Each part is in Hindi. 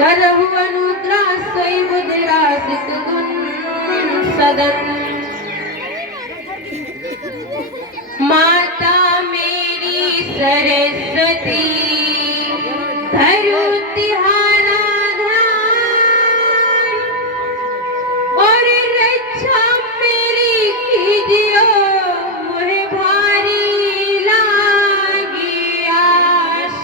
करहु अनुग्रह सोई मुद्रासित गुण सदन। माता मेरी सरस्वती धरु तिहारा ध्यान, और रक्षा मेरी कीजियो मोहे भारी लागी आस।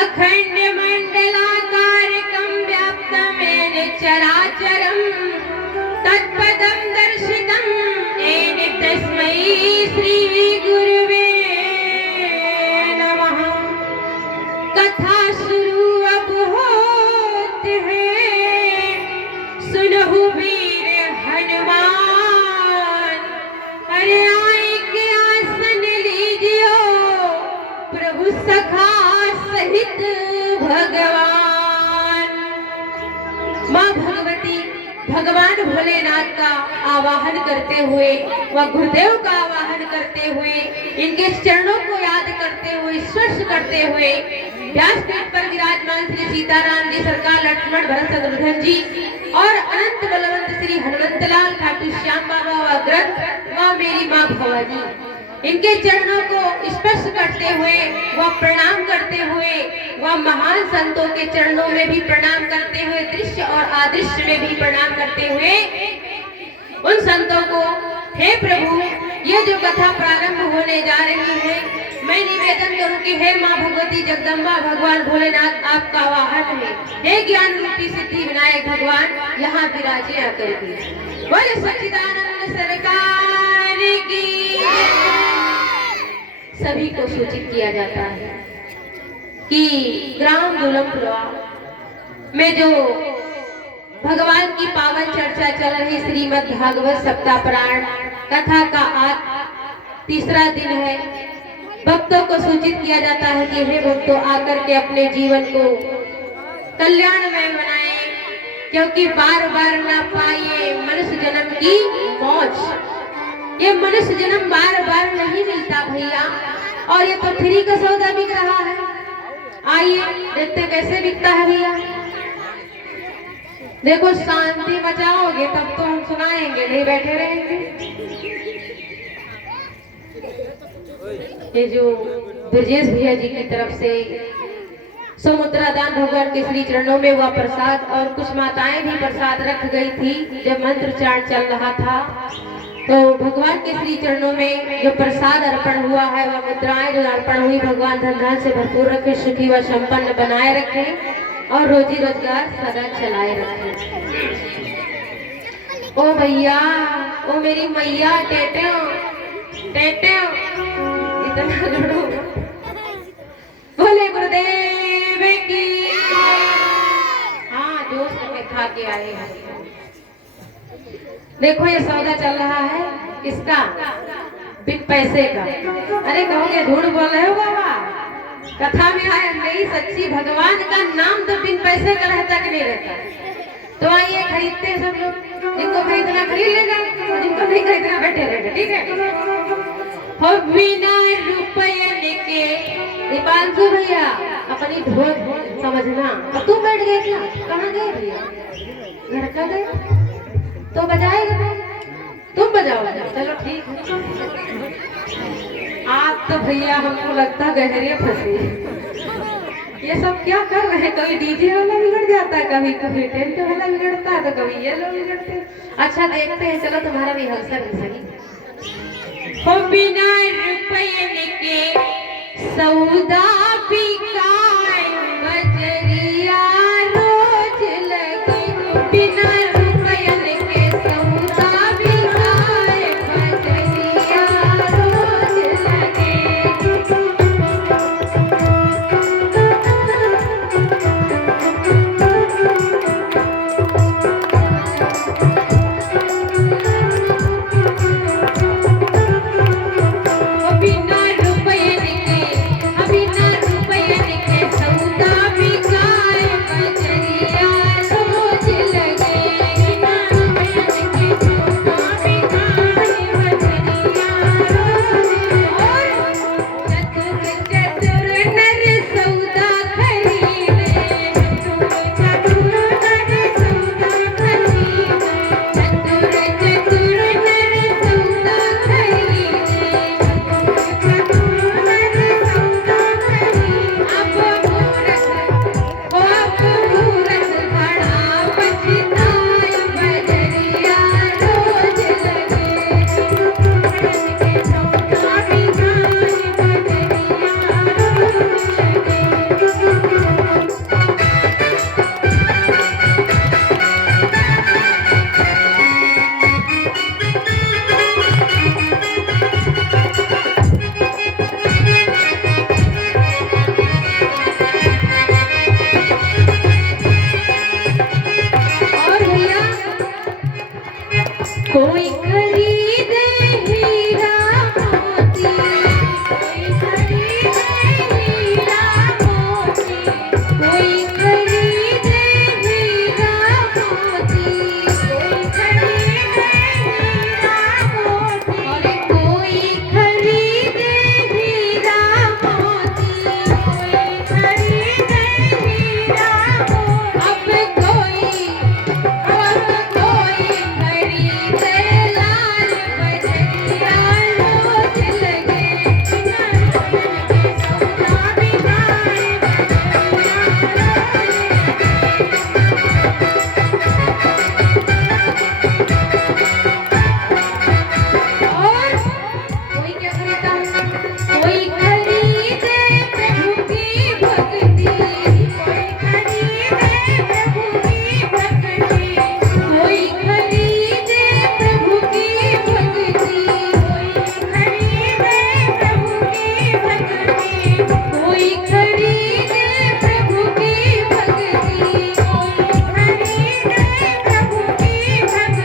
अखंड मंडलाकारकं व्याप्तमेन चराचरं तत्पदं दर्शितं येन तस्मै श्री गुरुवे नमः। कथा शुरू अब होती है, सुनहु वीर हनुमान। अरे आई के आसन लीजियो प्रभु सखा सहित भगवान। माँ भगवती भगवान भोलेनाथ का आवाहन करते हुए व गुरुदेव का आवाहन करते हुए, इनके चरणों को याद करते हुए, स्पर्श करते हुए व्यासपीठ पर विराजमान श्री सीताराम जी सरकार, लक्ष्मण भरत शत्रुघ्न जी और अनंत बलवंत श्री हनुमंतलाल खाटू श्याम बाबा व ग्रंथ व मेरी माँ भवानी, इनके चरणों को स्पर्श करते हुए व प्रणाम करते हुए व महान संतों के चरणों में भी प्रणाम करते हुए, दृश्य और अदृश्य में भी प्रणाम करते हुए उन संतों को, हे प्रभु, ये जो कथा प्रारंभ होने जा रही है, मैं निवेदन करूं कि हे माँ भगवती जगदम्बा भगवान भोलेनाथ आपका वाहन है, हे ज्ञान रूपी सिद्धि विनायक भगवान यहाँ विराजे आकर के। बोले सच्चिदानंद सरकार की। सभी को सूचित किया जाता है कि ग्राम दुलमपुरा में जो भगवान की पावन चर्चा चल रही श्रीमद् भागवत सप्ताह पुराण कथा का आज तीसरा दिन है। भक्तों को सूचित किया जाता है कि हे भक्तों, आकर के अपने जीवन को कल्याणमय बनाएं, क्योंकि बार बार ना पाइए मनुष्य जन्म की मौज। ये मनुष्य जन्म बार बार नहीं मिलता भैया, और ये तो फ्री का सौदा बिक रहा है। आइए देखते कैसे बिकता है भैया। देखो, शांति बचाओगे तब तो हम सुनाएंगे, नहीं बैठे रहेंगे। ये जो ब्रजेश भैया जी की तरफ से समुद्रा दान भगवान के श्री चरणों में हुआ प्रसाद, और कुछ माताएं भी प्रसाद रख गई थी जब मंत्रोच्चारण चल रहा था, तो भगवान के श्री चरणों में जो प्रसाद अर्पण हुआ है, वह मुद्राएं जो अर्पण हुई, भगवान धन धान से भरपूर रखे, सुखी व संपन्न बनाए रखे और रोजी रोजगार सदा चलाए रखे। ओ भैया, ओ मेरी मैया, टेटे टेटे इतना लड़ो। बोले गुरुदेव की। हाँ, दोस्त में खा के आए हैं। देखो, ये सौदा चल रहा है किसका? बिन पैसे का। अरे कहोगे झूठ बोल रहे हो बाबा, कथा में आए नहीं, सच्ची भगवान का नाम तो बिन पैसे का रहता कि नहीं रहता। तो आइए खरीदते सब लोग, जिनको खरीदना खरीद लेगा, जिनको नहीं खरीदना बैठे रहेगा, ठीक है। हो बिना रुपये के दीपांशु भैया अपनी ढोल समझना। अब तुम बैठ गए क्या? कहाँ गए भैया? घर का गए तो बजाएगा, तुम बजाओ। चलो ठीक है। आप तो भैया हमको लगता गहरे फंसे। ये सब क्या कर रहे हैं? कभी डीजे वाला बिगड़ जाता है, कभी कभी टेंट वाला बिगड़ता है, तो कभी ये लोग बिगड़ते हैं। अच्छा देखते हैं, चलो तुम्हारा भी हल्सर भी सही। हो बिना रुपये के सौदा बिकाए, बजरिया रोज लगे। बिना बिना रुपये के कोई खरीदे हीरा मोती, कोई खरीदे हीरा मोती, कोई खरीदे हीरा मोती, कोई खरीदे हीरा मोती, अरे कोई खरीदे हीरा मोती, कोई खरीदे हीरा मोती। अब कोई खरीदे लाल बजरिया रोज लगे, बिना सोने के सौदा बिगाड़े बजरिया रोज लगे। और कोई क्या खरीदता है? कोई खरीदे प्रभु की भक्ति, कोई खरीदे प्रभु की भक्ति, कोई खरीदे प्रभु की भक्ति, कोई खरीदे प्रभु की भक्ति, कोई खरीदे प्रभु की भक्ति, कोई खरीदे प्रभु की भक्ति।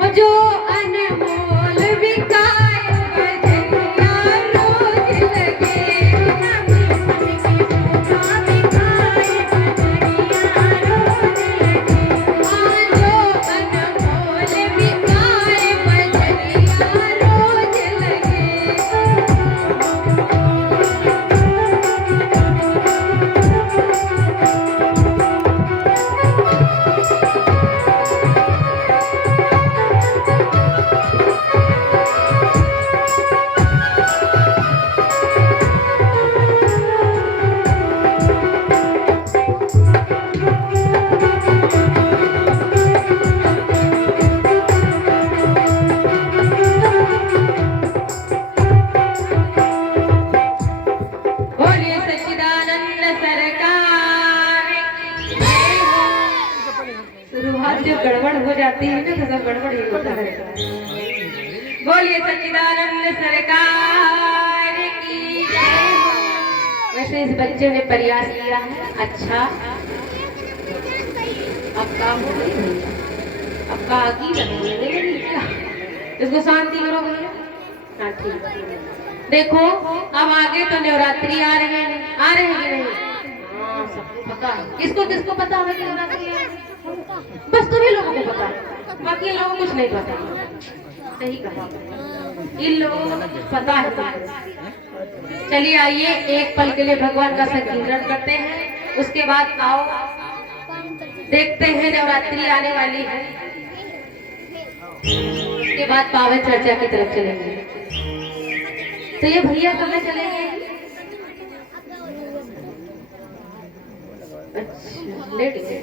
अब जो अनमोल बिकाए बजरिया रोज लगे, बिना सोने के सौदा बिकाए बजरिया रोज लगे। हाँ, जो अनमोल बिकाए बजरिया रोज लगे। बोलिए सच्चिदानंद सरकार की जय हो। शुरुआत जो गड़बड़ हो जाती है ना तो सब गड़बड़ ही होता रहता है। बोलिए सच्चिदानंद सरकार की जय हो। वैसे इस बच्चे ने प्रयास किया है अच्छा। अब काम हो गई भैया, अब का आगे लगने लगी क्या? इसको शांति करो भैया। हाँ ठीक है। देखो अब आगे तो नवरात्रि आ रहे हैं कि नहीं? हाँ सबको पता है। किसको किसको पता है कि नवरात्रि आ रही है? बस तुम्हीं लोगों को पता है, बाकी इन लोगों को कुछ नहीं पता। सही कहा, इन लोगों को पता है। चलिए आइए एक पल के लिए भगवान का संकीर्तन करते हैं, उसके बाद आओ देखते हैं नवरात्रि आने वाली है, उसके बाद पावन चर्चा की तरफ चलेंगे। तो ये भैया कहाँ चलेंगे? अच्छा लेट गए।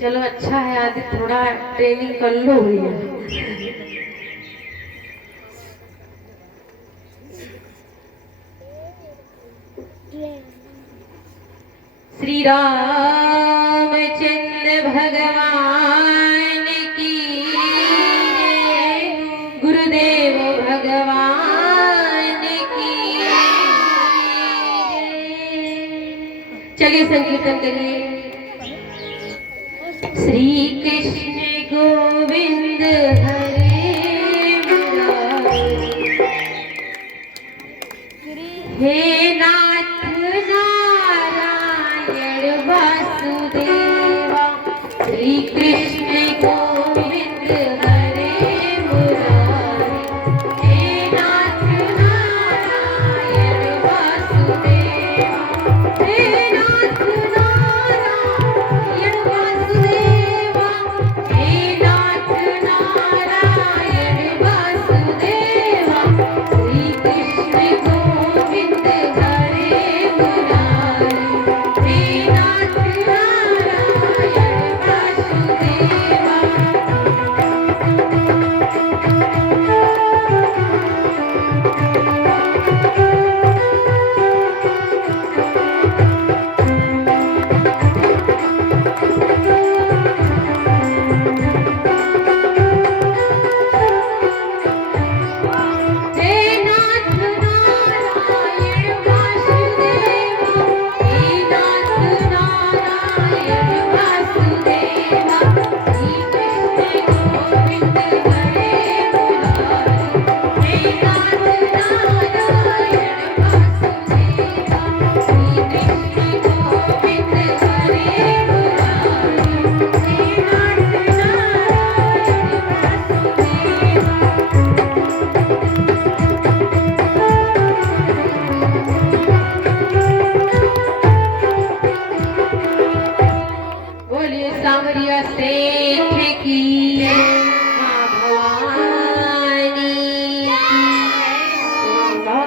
चलो अच्छा है, आदि थोड़ा ट्रेनिंग कर लो भैया। श्री रामचंद्र भगवान की जय, गुरुदेव भगवान की जय। चलिए संकीर्तन करिए। श्री कृष्ण गोविंद हरे मुरारी, हे नाथ नारायण वासुदेवा। श्री कृष्ण गोविंद हरे मुरारी, हे नाथ नारायण वासुदेवा, हे नाथ नारायण वासुदेवा, हे नाथ नारायण वासुदेवा। श्री कृष्ण गोविंद हरे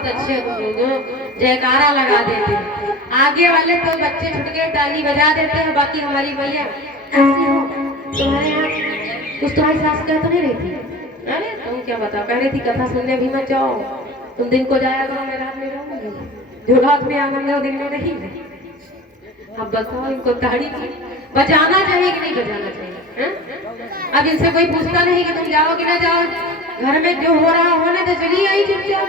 बहुत अच्छे हो तुम लोग, जयकारा लगा देते हैं। आगे वाले तो बच्चे छुट के ताली बजा देते हैं, बाकी हमारी मैया ऐसी हो। तुम्हारे यहाँ कुछ तुम्हारी सास कह तो नहीं रही थी? अरे तुम क्या बताओ, कह रही थी कथा सुनने भी मत जाओ, तुम दिन को जाया करो, मैं रात में जाऊंगी, जो रात में आनंद है वो दिन में नहीं है। अब बताओ इनको ताड़ी बजाना चाहिए कि नहीं बजाना चाहिए? अब इनसे कोई पूछता नहीं कि तुम जाओ कि ना जाओ, घर में जो हो रहा होने तो चली आई चुपचाप।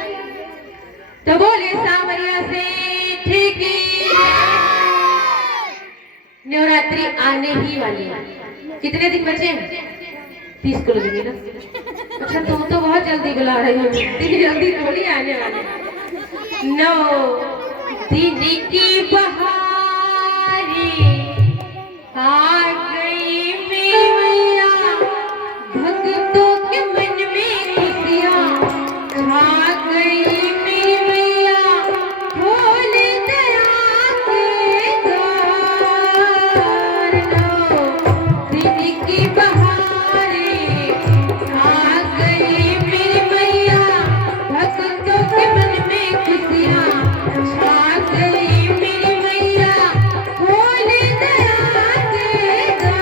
तो बोले सावरिया से ठीक ही। नवरात्रि आने ही वाली है, कितने दिन बचे हैं? 30 को लगेगी ना। अच्छा तुम तो बहुत जल्दी बुला रही हो, इतनी जल्दी थोड़ी आने वाले। 9 दिन की बहारी आ गई मेरी मैया, भक्तों के मन में खुशियाँ छा गई मेरी मैया, खोल दया के द्वार। 9 दिन की बहारी आ गई मेरी मैया, भक्तों के मन में खुशियाँ छा गई मेरी मैया, खोल दया के द्वार।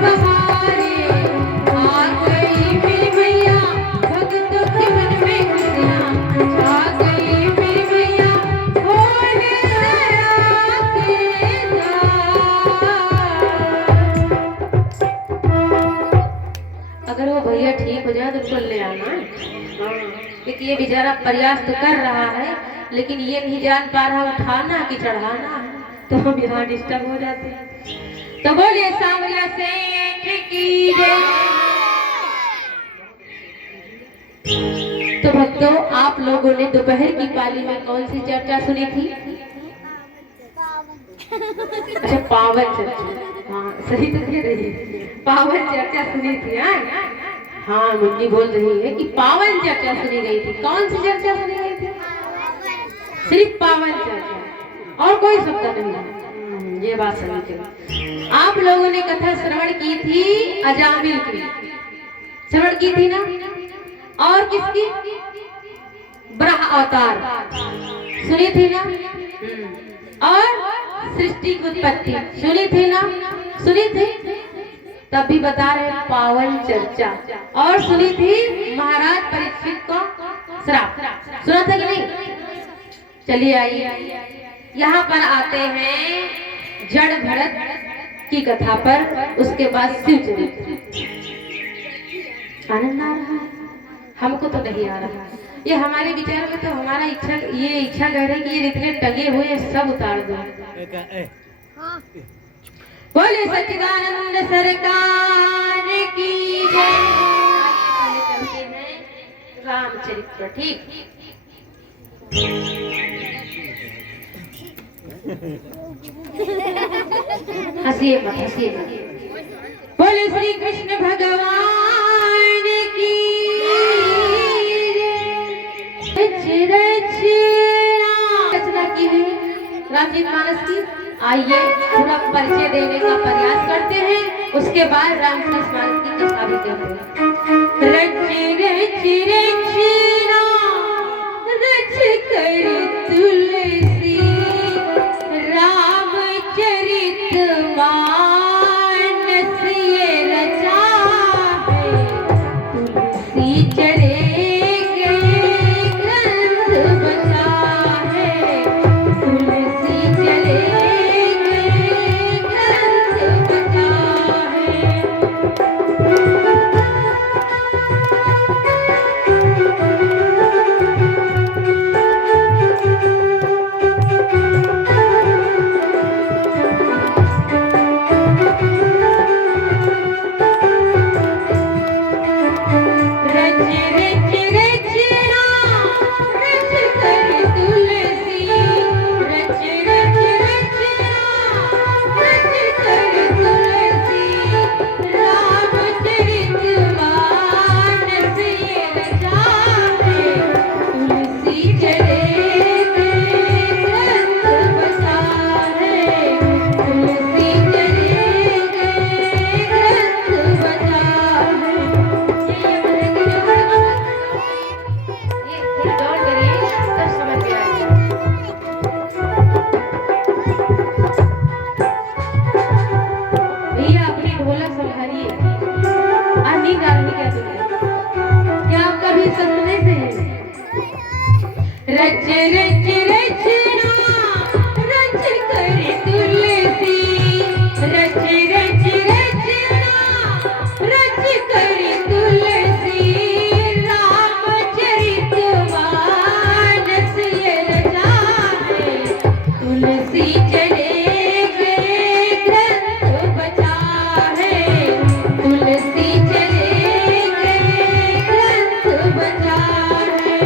बहारे, आ गई मेरी मैया भक्तों के मन में खुशियाँ, छा गई मेरी मैया भोले दया के दार। अगर वो भैया ठीक हो जाए तो उनको ले आना। हाँ, क्योंकि ये बेचारा प्रयास तो कर रहा है लेकिन ये नहीं जान पा रहा उठाना कि चढ़ाना है, तो हम यहाँ डिस्टर्ब हो जाते हैं। तो बोलिए सांवरिया सेठ की जय। तो भक्तों, आप लोगों ने दोपहर की पाली में कौन सी चर्चा सुनी थी? अच्छा, पावन चर्चा। हाँ, सही तो कह रही है, पावन चर्चा सुनी थी। हाँ, मुन्नी बोल रही है कि पावन चर्चा सुनी गई थी। कौन सी चर्चा सुनी गई थी? सिर्फ पावन चर्चा, और कोई शब्द नहीं। ये बात सही थी। आप लोगों ने कथा श्रवण की थी अजामिल की, श्रवण की थी ना? और किसकी? ब्रह्म अवतार सुनी थी ना? और सृष्टि की उत्पत्ति सुनी थी ना? सुनी थी। तब भी बता रहे पावन चर्चा। और सुनी थी महाराज परीक्षित को श्राप, सुना था कि नहीं? चलिए आइए, यहाँ पर आते हैं जड़ भरत की कथा पर, उसके बाद शिव चरित्र। आनंद आ रहा है? हमको तो नहीं आ रहा। ये हमारे विचार में तो हमारा इच्छा कह रही कि ये जितने टंगे हुए सब उतार दो। बोले सच्चिदानंद सरकार की जय। चलते हैं रामचरित्र। ठीक, हंसिए मत, हंसिए मत। बोले श्री कृष्ण भगवान की रचना की है रामचरितमानस की। आइए पूरा परिचय देने का प्रयास करते हैं, उसके बाद रामचरितमानस की कथा भी करते हैं। रच कर तुलसी रामचरित मानस ये रचा है, तुलसी चढ़े गए ग्रंथ बचा है, तुलसी चढ़े गए ग्रंथ बचा है। रच रच रचना रच कर तुलसी, रच रच रचना रच कर तुलसी, रामचरित मानस ये रचा है, तुलसी चढ़े गए ग्रंथ बचा है, तुलसी चढ़े गए ग्रंथ बचा है।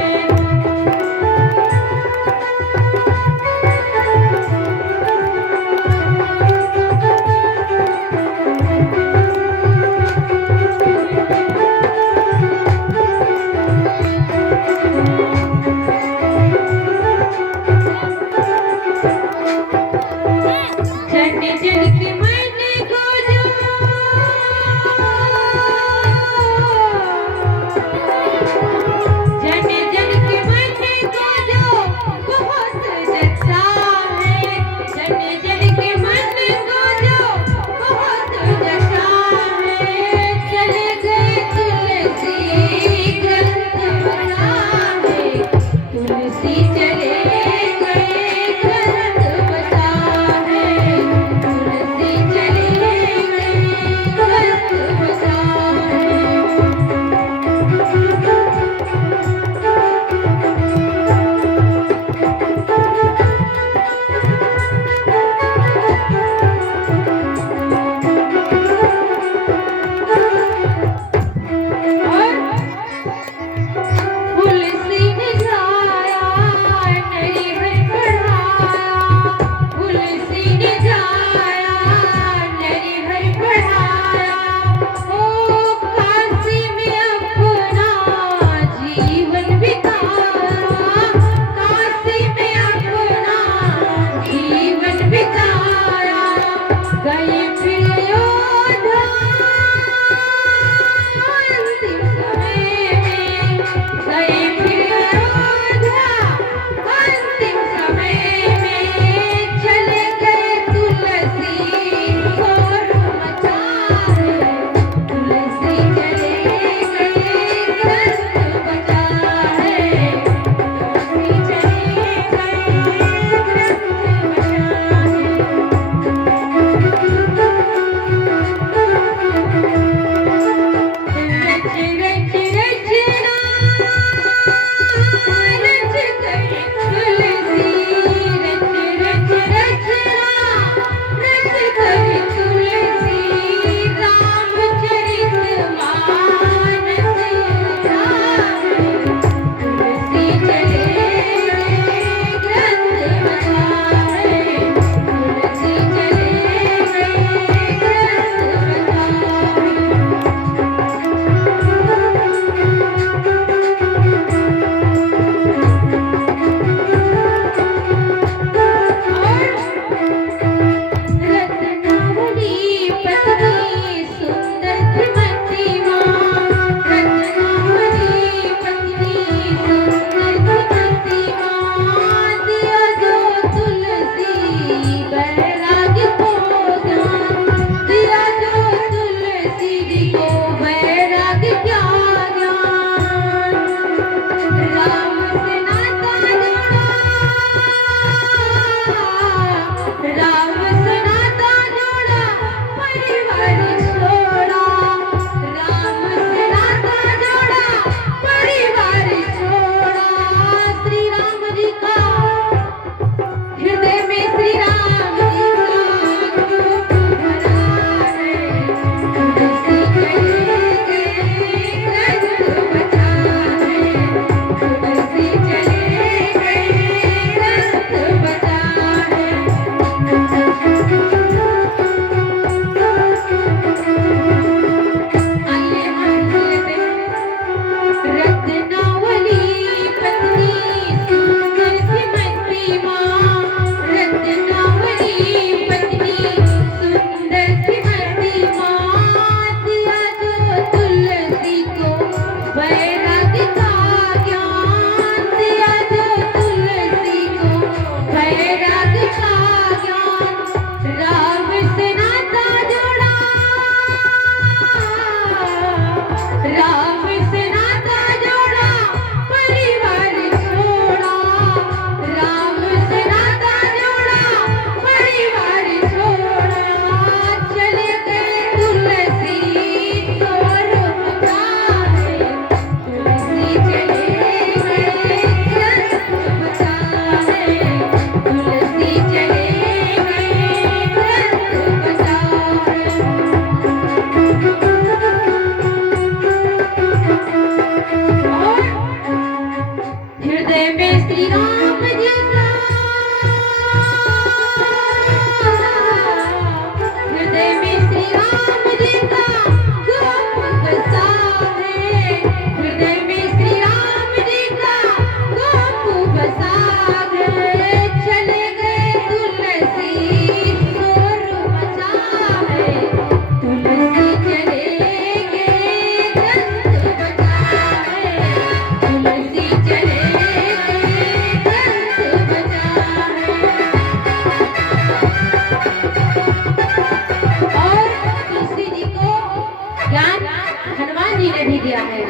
जी ने भी दिया है।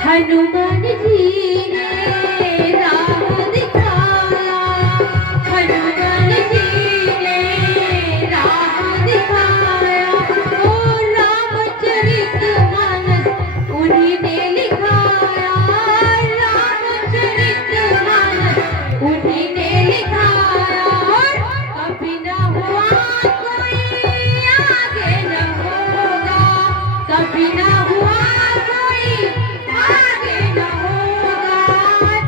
हनुमान जी ने राह दिखाया, हनुमान जी ने राह दिखाया, ओ रामचरित मानस उन्हीं ने लिखाया, रामचरित मानस उन्हीं ने लिखाया। और कभी न हुआ कोई आगे न होगा, कभी न हुआ कोई आगे न होगा।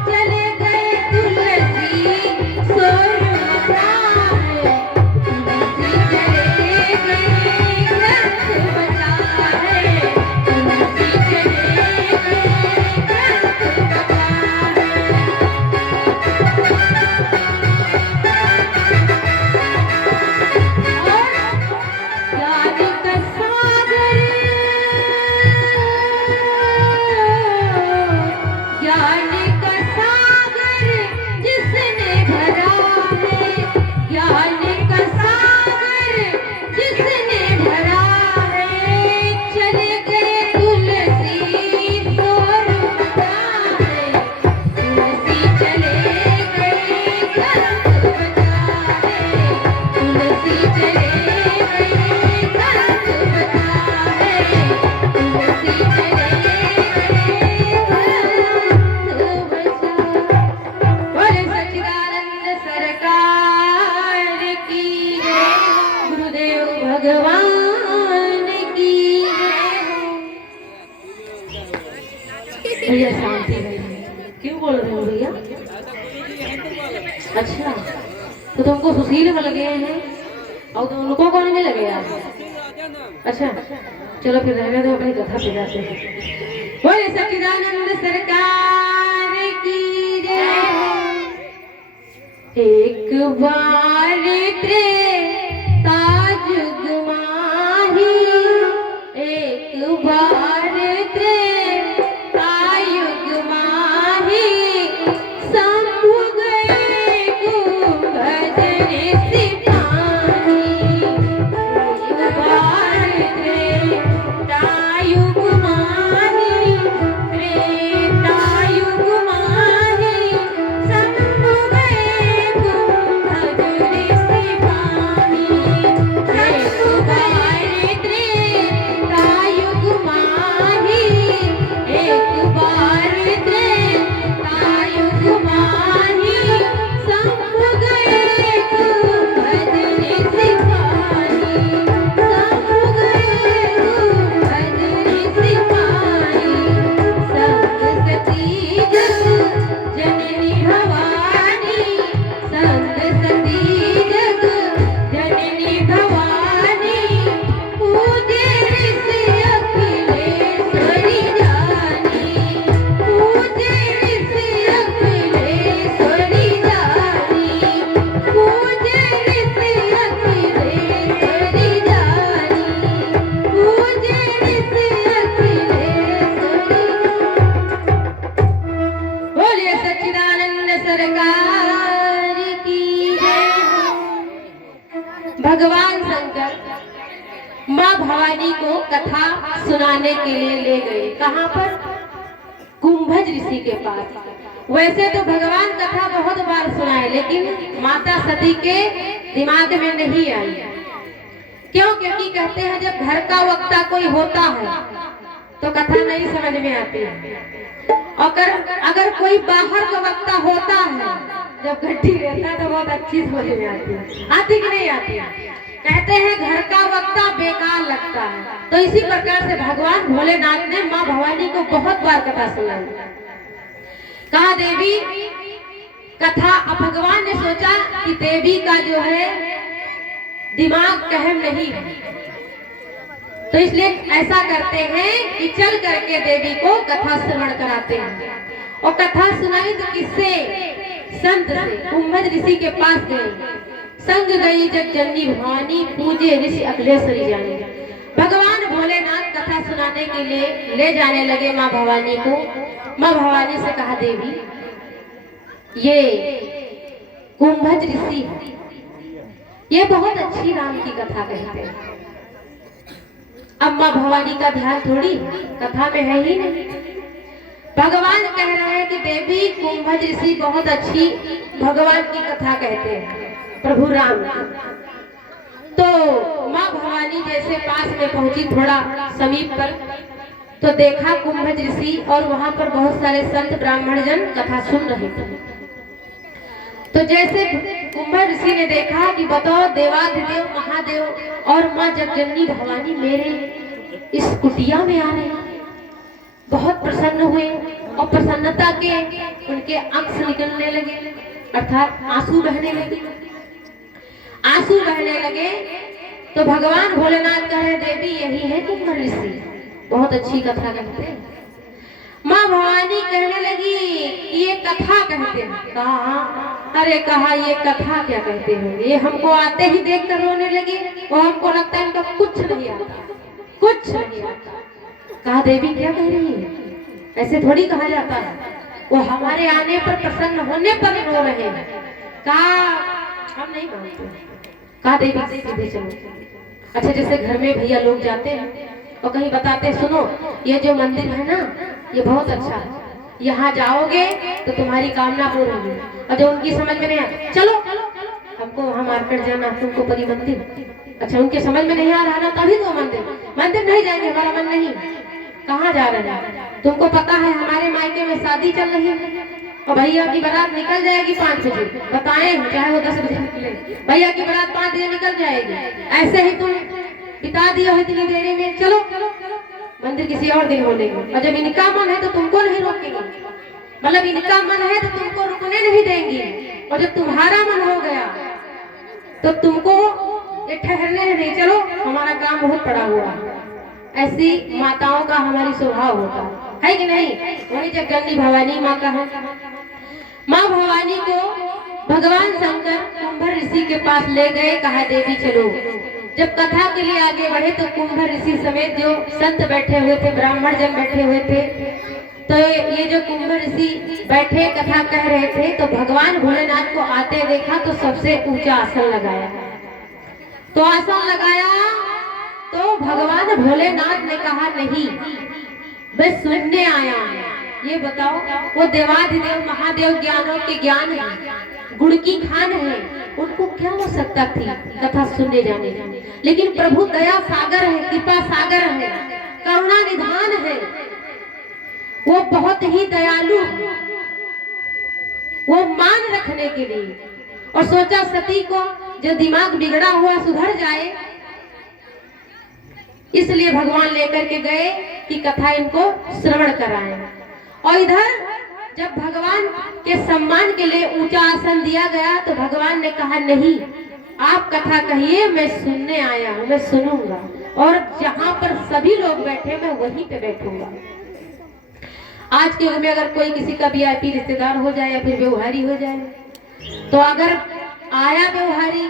चले गए तुलसी सोर मचाए, तुलसी चले गए ग्रंथ बचाए, तुलसी चले गए ग्रंथ बचाए। ज्ञान का सागर, ज्ञान का सागर जिसने भरा है, ज्ञान का सागर जिसने भरा है। चले गए तुलसी सोर मचाए, तुलसी चले गए ग्रंथ बचाए, तुलसी चले गए ग्रंथ बचाए, तुलसी चले गए ग्रंथ बचाए। बोले सच्चिदानंद सरकार की जय, गुरुदेव भगवान की जय हो। भैया शांति भैया, क्यों बोल रहे हो भैया? अच्छा, तो तुमको सुशील में लगे हैं और तो उनको कौन में लगे यार? अच्छा, चलो फिर रहने दो, अपनी कथा पे जाते हैं। बोले सच्चिदानंद सरकार की जय हो। एक बार त्रेता युग माही, एक बार त्रेता युग माही, शंभु गए गुंबद सिपाही। एक बार त्रेता युग माही, त्रेता युग माही, शंभु गए गुंबद सिपाही। एक बार त्रेता युग माही, एक बार त्रेता युग माही, शंभु गए गुंबद सिपाही, शंभु गए गुंबद सिपाही। संग सती जग जननी भवानी, संग सती जग जननी भवानी, पूजे ऋषि अखिलेश्वरी जानी, पूजे ऋषि अखिलेश्वरी जानी, पूजे ऋषि अखिलेश्वरी जानी, पूजे ऋषि अखिलेश्वरी। बोलिए सच्चिदानंद सरकार की जय हो। भगवान शंकर माँ भवानी को कथा सुनाने के लिए ले गए। कहाँ पर? कुंभज ऋषि के पास। वैसे तो भगवान कथा बहुत बार सुनाए, लेकिन माता सती के दिमाग में नहीं आई। क्यों? क्योंकि कहते हैं जब घर का वक्ता कोई होता है तो कथा नहीं समझ में आती है। अगर कोई बाहर का वक्ता होता है, जब गड्ढी रहता है तो बहुत अच्छी समझ में आती है। आती कि नहीं आती है? कहते हैं घर का वक्ता बेकार लगता है। तो इसी प्रकार से भगवान भोलेनाथ ने माँ भवानी को बहुत बार कथा सुनाई। कहा देवी कथा। अब भगवान ने सोचा कि देवी का जो है दिमाग कहम नहीं है, तो इसलिए ऐसा करते हैं कि चल करके देवी को कथा श्रवण कराते हैं। और कथा सुनाई तो किससे? संत से। कुंभज ऋषि के पास गए। संग गई जग जननी भवानी, पूजे ऋषि अखिलेश्वरी जानी। भगवान भोलेनाथ कथा सुनाने के लिए ले जाने लगे माँ भवानी को। माँ भवानी से कहा देवी ये कुंभज ऋषि ये बहुत अच्छी राम की कथा कहते हैं। अब माँ भवानी का ध्यान थोड़ी कथा में है ही नहीं। भगवान कह रहे हैं कि देवी कुंभज ऋषि बहुत अच्छी भगवान की कथा कहते हैं, प्रभु राम। तो माँ भवानी जैसे पास में पहुंची, थोड़ा समीप पर, तो देखा कुंभज ऋषि और वहां पर बहुत सारे संत ब्राह्मण जन कथा सुन रहे थे। तो जैसे कुंभज ऋषि ने देखा कि बताओ देवाधिदेव महादेव और माँ जगजननी भवानी मेरे इस कुटिया में आ रहे हैं, बहुत प्रसन्न हुए और प्रसन्नता के उनके अंश निकलने लगे, अर्थात आंसू बहने लगे। आंसू बहने लगे तो भगवान भोलेनाथ कह रहे देवी यही है कुंभज ऋषि, बहुत अच्छी कथा कहते हैं। माँ भवानी कहने लगी ये कथा कहते हैं। कहा अरे कहा ये कथा क्या कहते हैं, ये हमको आते ही देख कर रोने लगे और हमको लगता है इनका कुछ नहीं आता, कुछ नहीं आता। कहा देवी क्या कह रही है, ऐसे थोड़ी कहा जाता है, वो हमारे आने पर प्रसन्न होने पर रो रहे हैं। कहा हम नहीं मानते। कहा देवी सीधे चलो। अच्छा जैसे घर में भैया लोग जाते हैं और कहीं बताते सुनो ये जो मंदिर है ना ये बहुत अच्छा है, यहाँ जाओगे तो तुम्हारी कामना पूरी होगी। और जो उनकी समझ में नहीं आया चलो हमको वहाँ मार्केट जाना, तुमको परी मंदिर। अच्छा उनके समझ में नहीं आ रहा ना तभी तो मंदिर नहीं जाएंगे, हमारा मन नहीं। कहाँ जा रहे हैं, तुमको पता है हमारे मायके में शादी चल रही है और भैया की बारात निकल जाएगी 5 बजे, बताएं चाहे वो 10 बजे निकले, भैया की बारात 5 बजे निकल जाएगी। ऐसे ही तुम बिता दिया है इतनी देरी में, चलो मंदिर किसी और दिन हो लेंगे। और जब इनका मन है तो तुमको नहीं रोकेंगे, मतलब इनका मन है तो तुमको रुकने नहीं देंगी, और जब तुम्हारा मन हो गया तो तुमको ये ठहरने नहीं, चलो हमारा काम बहुत पड़ा हुआ है। ऐसी माताओं का हमारी स्वभाव होता है कि नहीं। वही जगजननी भवानी माँ का है। माँ भवानी को भगवान शंकर कुंभज ऋषि के पास ले गए, कहा देवी चलो। जब कथा के लिए आगे बढ़े तो कुंभज ऋषि समेत जो संत बैठे हुए थे, ब्राह्मण जन बैठे हुए थे, तो ये जो कुंभज ऋषि बैठे कथा कह रहे थे, तो भगवान भोलेनाथ को आते देखा तो सबसे ऊंचा आसन लगाया। तो आसन लगाया तो भगवान भोलेनाथ ने कहा नहीं मैं सुनने आया हूं। ये बताओ वो देवाधिदेव महादेव ज्ञानों के ज्ञान है, गुण की खान है, उनको क्या हो सकता थी कथा सुनने जाने। लेकिन प्रभु दया सागर है, कृपा सागर है, करुणा निधान है, वो बहुत ही दयालु है। वो मान रखने के लिए और सोचा सती को जो दिमाग बिगड़ा हुआ सुधर जाए, इसलिए भगवान लेकर के गए कि कथा इनको श्रवण कराएं। और इधर जब भगवान के सम्मान के लिए ऊंचा आसन दिया गया तो भगवान ने कहा नहीं आप कथा कहिए, मैं सुनने आया हूं, मैं सुनूंगा, और जहां पर सभी लोग बैठे मैं वहीं पे बैठूंगा। आज के युग में अगर कोई किसी का वीआईपी रिश्तेदार हो जाए या फिर व्यवहारी हो जाए, तो अगर आया व्यवहारी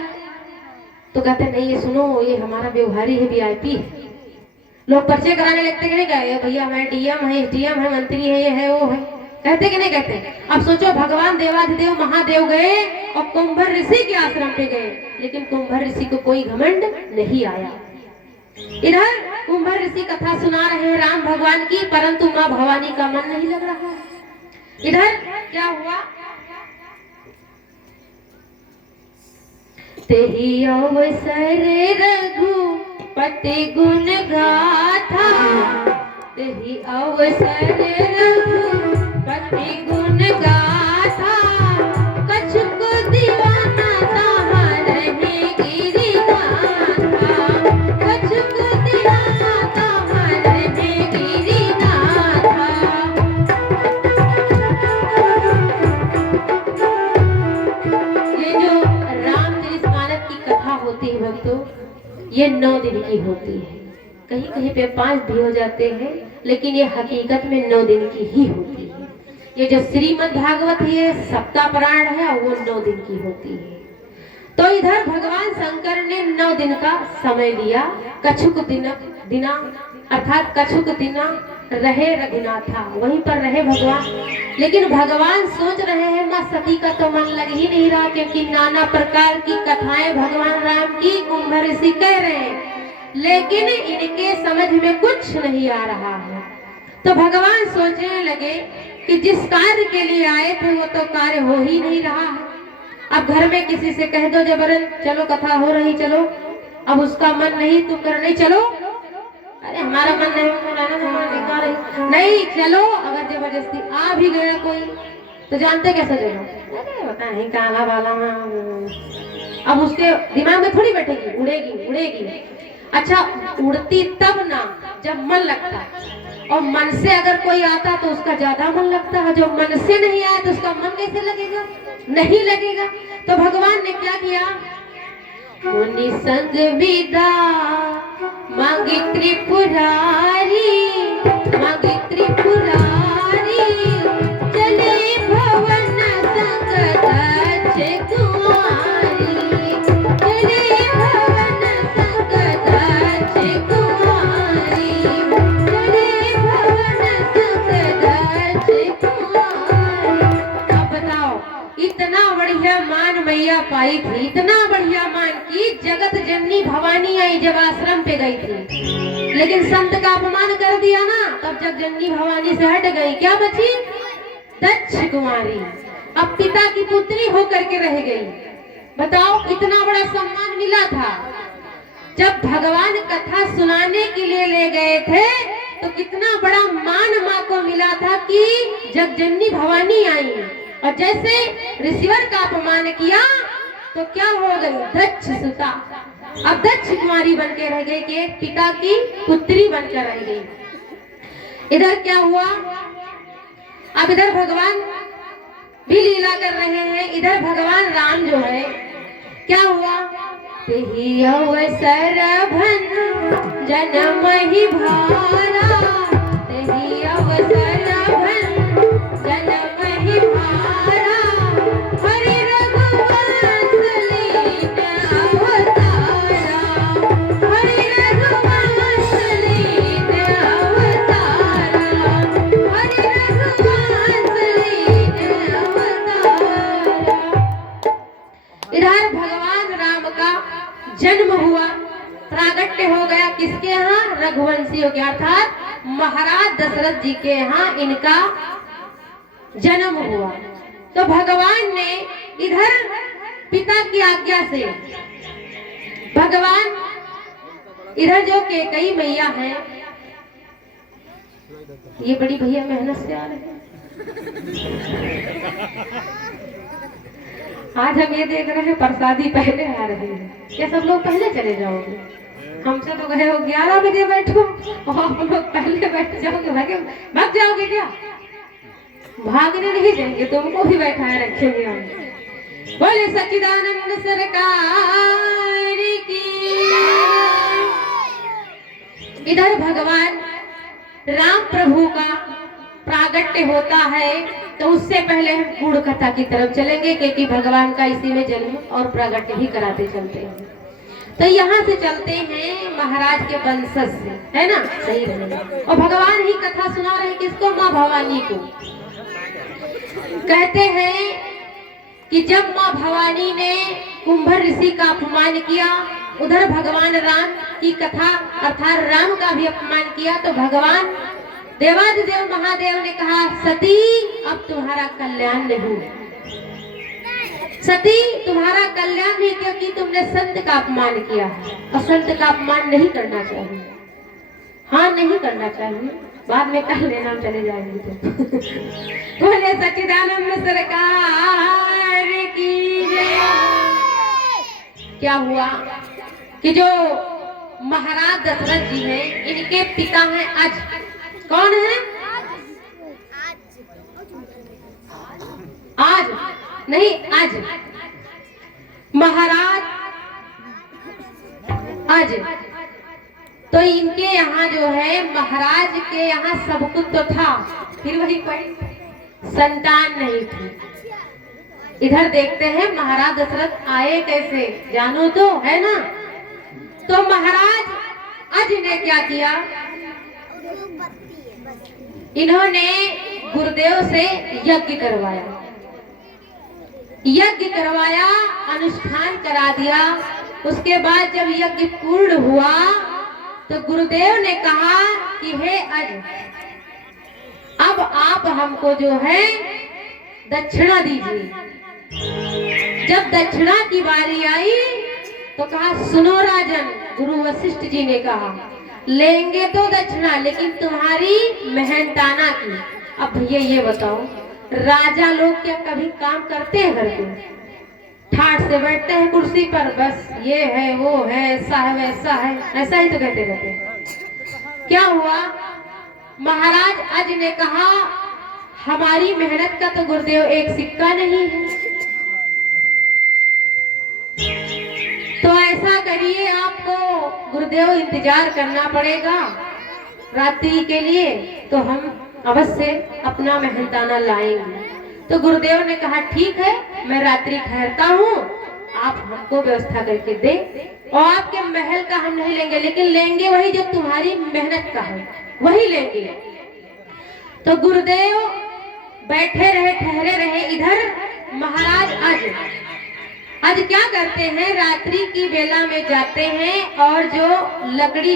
तो कहते नहीं ये सुनो ये हमारा व्यवहारी है, वीआईपी है। लोग पर्चे कराने लगते कि नहीं, कहे भैया हमारे डीएम है, एसडीएम है, मंत्री है, ये है वो है, कहते कि नहीं कहते। अब सोचो भगवान देवाधिदेव महादेव गए और कुंभज ऋषि के आश्रम पे गए, लेकिन कुंभज ऋषि को कोई घमंड नहीं आया। इधर कुंभज ऋषि कथा सुना रहे हैं राम भगवान की, परंतु माँ भवानी का मन नहीं लग रहा। इधर क्या हुआ, तेरी अवसर रघुपति गुण गाथा, तेरी अवसर रघुपति गुण गाथा, कछुक दीवाना तामर में गिरिनाथा, कछुक दीवाना तामर में गिरिनाथा। ये जो रामचरितमानस की कथा होती है भक्तों, ये 9 दिन की होती है, कहीं कहीं पे 5 भी हो जाते हैं, लेकिन ये हकीकत में 9 दिन की ही होती है। ये जो श्रीमद् भागवत है ये सप्ताह पुराण है, वो 9 दिन की होती है। तो इधर भगवान शंकर ने 9 दिन का समय लिया। कछुक दिना अर्थात कछुक दिना रहे रघुनाथा, वहीं पर रहे भगवान। लेकिन भगवान सोच रहे हैं माँ सती का तो मन लग ही नहीं रहा, क्योंकि नाना प्रकार की कथाएं भगवान राम की कुंभज ऋषि कह रहे हैं। लेकिन इनके समझ में कुछ नहीं आ रहा है। तो भगवान सोचने लगे कि जिस कार्य के लिए आए थे वो तो कार्य हो ही नहीं रहा है। अब घर में किसी से कह दो जबरन, चलो कथा हो रही चलो, अब उसका मन नहीं, तुम कर नहीं चलो, अरे हमारा मन नहीं, नहीं चलो। अगर जबरदस्ती आ भी गया कोई तो जानते कैसे चलो, अरे पता नहीं काला वाला, अब उसके दिमाग में थोड़ी बैठेगी, उड़ेगी उड़ेगी। अच्छा उड़ती तब ना जब मन लगता, और मन से अगर कोई आता तो उसका ज्यादा मन लगता है, जो मन से नहीं आया तो उसका मन कैसे लगेगा, नहीं लगेगा। तो भगवान ने क्या किया, मुनि संग विदा मांगी त्रिपुरारी, मांगी त्रिपुरारी, चले भवन संग दक्ष कुमारी, चले भवन संग दक्ष कुमारी, चले भवन संग दक्ष कुमारी। अब बताओ, इतना बढ़िया मान मैया पाई थी, इतना बढ़िया मान की जगत जननी भवानी आई जब आश्रम पे गई थी, लेकिन संत का अपमान कर दिया ना, तब जग जननी भवानी से हट गई, क्या बची, दक्ष कुमारी। अब पिता की पुत्री होकर के रह गई। बताओ इतना बड़ा सम्मान मिला था। जब भगवान कथा सुनाने के लिए ले गए थे तो कितना बड़ा मान माँ को मिला था कि जग जननी भवानी आई, और जैसे रिसीवर का अपमान किया तो क्या हो गई, दक्ष सुता। अब दक्ष कुमारी बनकर रह गई कि पिता की पुत्री बनकर रह गई। इधर क्या हुआ, अब इधर भगवान भी लीला कर रहे हैं। इधर भगवान राम जो है क्या हुआ, तेहि अवसर भन जन्म ही भारा, तेहि अवसर भन जन्म ही भारा, हरि रघुवंश लीन अवतारा, हरि रघुवंश लीन अवतारा, हरि रघुवंश लीन अवतारा। इधर भगवान राम का जन्म हुआ, प्रागट्य हो गया, किसके यहाँ, रघुवंशियों के, अर्थात महाराज दशरथ जी के यहाँ इनका जन्म हुआ। तो भगवान ने इधर पिता की आज्ञा से, भगवान इधर जो कैकेयी मैया है, ये बड़ी भैया मेहनत से आ रहे हैं। आज हम ये देख रहे हैं प्रसादी पहले आ रही है, क्या सब लोग पहले चले जाओगे, हमसे तो कहे हो 11 बजे बैठो और आप लोग पहले बैठ जाओगे, भाग जाओगे क्या, भागने नहीं देंगे, तुमको भी बैठाए रखेंगे हम। बोले सच्चिदानंद सरकार की। इधर भगवान राम प्रभु का प्रागट्य होता है, तो उससे पहले हम गुड़ कथा की तरफ चलेंगे, क्योंकि भगवान का इसी में जन्म और प्रागट्य ही कराते चलते हैं। तो यहाँ से चलते हैं महाराज के वंशज से, है ना, सही रहेगा। और भगवान ही कथा सुना रहे किसको, माँ भवानी को। कहते हैं कि जब माँ भवानी ने कुंभर ऋषि का अपमान किया, उधर भगवान राम की कथा अर्थात राम का भी अपमान किया, तो भगवान देवादिदेव महादेव ने कहा, सती अब तुम्हारा कल्याण नहीं, सती तुम्हारा कल्याण नहीं, क्योंकि तुमने संत का अपमान किया, और संत का अपमान नहीं करना चाहिए। हाँ नहीं करना चाहिए, बाद में कर लेना, चले जाएंगे तो। बोले सच्चिदानंद सरकार की जय। क्या हुआ कि जो महाराज दशरथ जी हैं, इनके पिता हैं अज। कौन है, आज नहीं, आज महाराज आज। तो इनके यहाँ जो है महाराज के यहाँ सब कुछ तो था, फिर वही कोई संतान नहीं थी। इधर देखते हैं महाराज दशरथ आए कैसे, जानो तो है ना। तो महाराज अज ने क्या किया, इन्होंने गुरुदेव से यज्ञ करवाया, यज्ञ करवाया, अनुष्ठान करा दिया। उसके बाद जब यज्ञ पूर्ण हुआ तो गुरुदेव ने कहा कि हे अज, अब आप हमको जो है दक्षिणा दीजिए। जब दक्षिणा की बारी आई तो कहा सुनो राजन, गुरु वशिष्ठ जी ने कहा लेंगे तो दक्षिणा, लेकिन तुम्हारी मेहनताना की। अब भैया ये बताओ, राजा लोग क्या कभी काम करते हैं घर पे? ठाठ से बैठते हैं कुर्सी पर, बस ये है वो है, ऐसा है वैसा है, ऐसा ही तो कहते रहते हैं। क्या हुआ? महाराज अज ने कहा हमारी मेहनत का तो गुरुदेव एक सिक्का नहीं है, तो ऐसा करिए आपको गुरुदेव इंतजार करना पड़ेगा रात्रि के लिए, तो हम अवश्य अपना मेहनताना लाएंगे। तो गुरुदेव ने कहा ठीक है, मैं रात्रि ठहरता हूँ, आप हमको व्यवस्था करके दे, और आपके महल का हम नहीं लेंगे, लेकिन लेंगे वही जो तुम्हारी मेहनत का है, वही लेंगे। तो गुरुदेव बैठे रहे, ठहरे रहे। इधर महाराज आज क्या करते हैं, रात्रि की बेला में जाते हैं और जो लकड़ी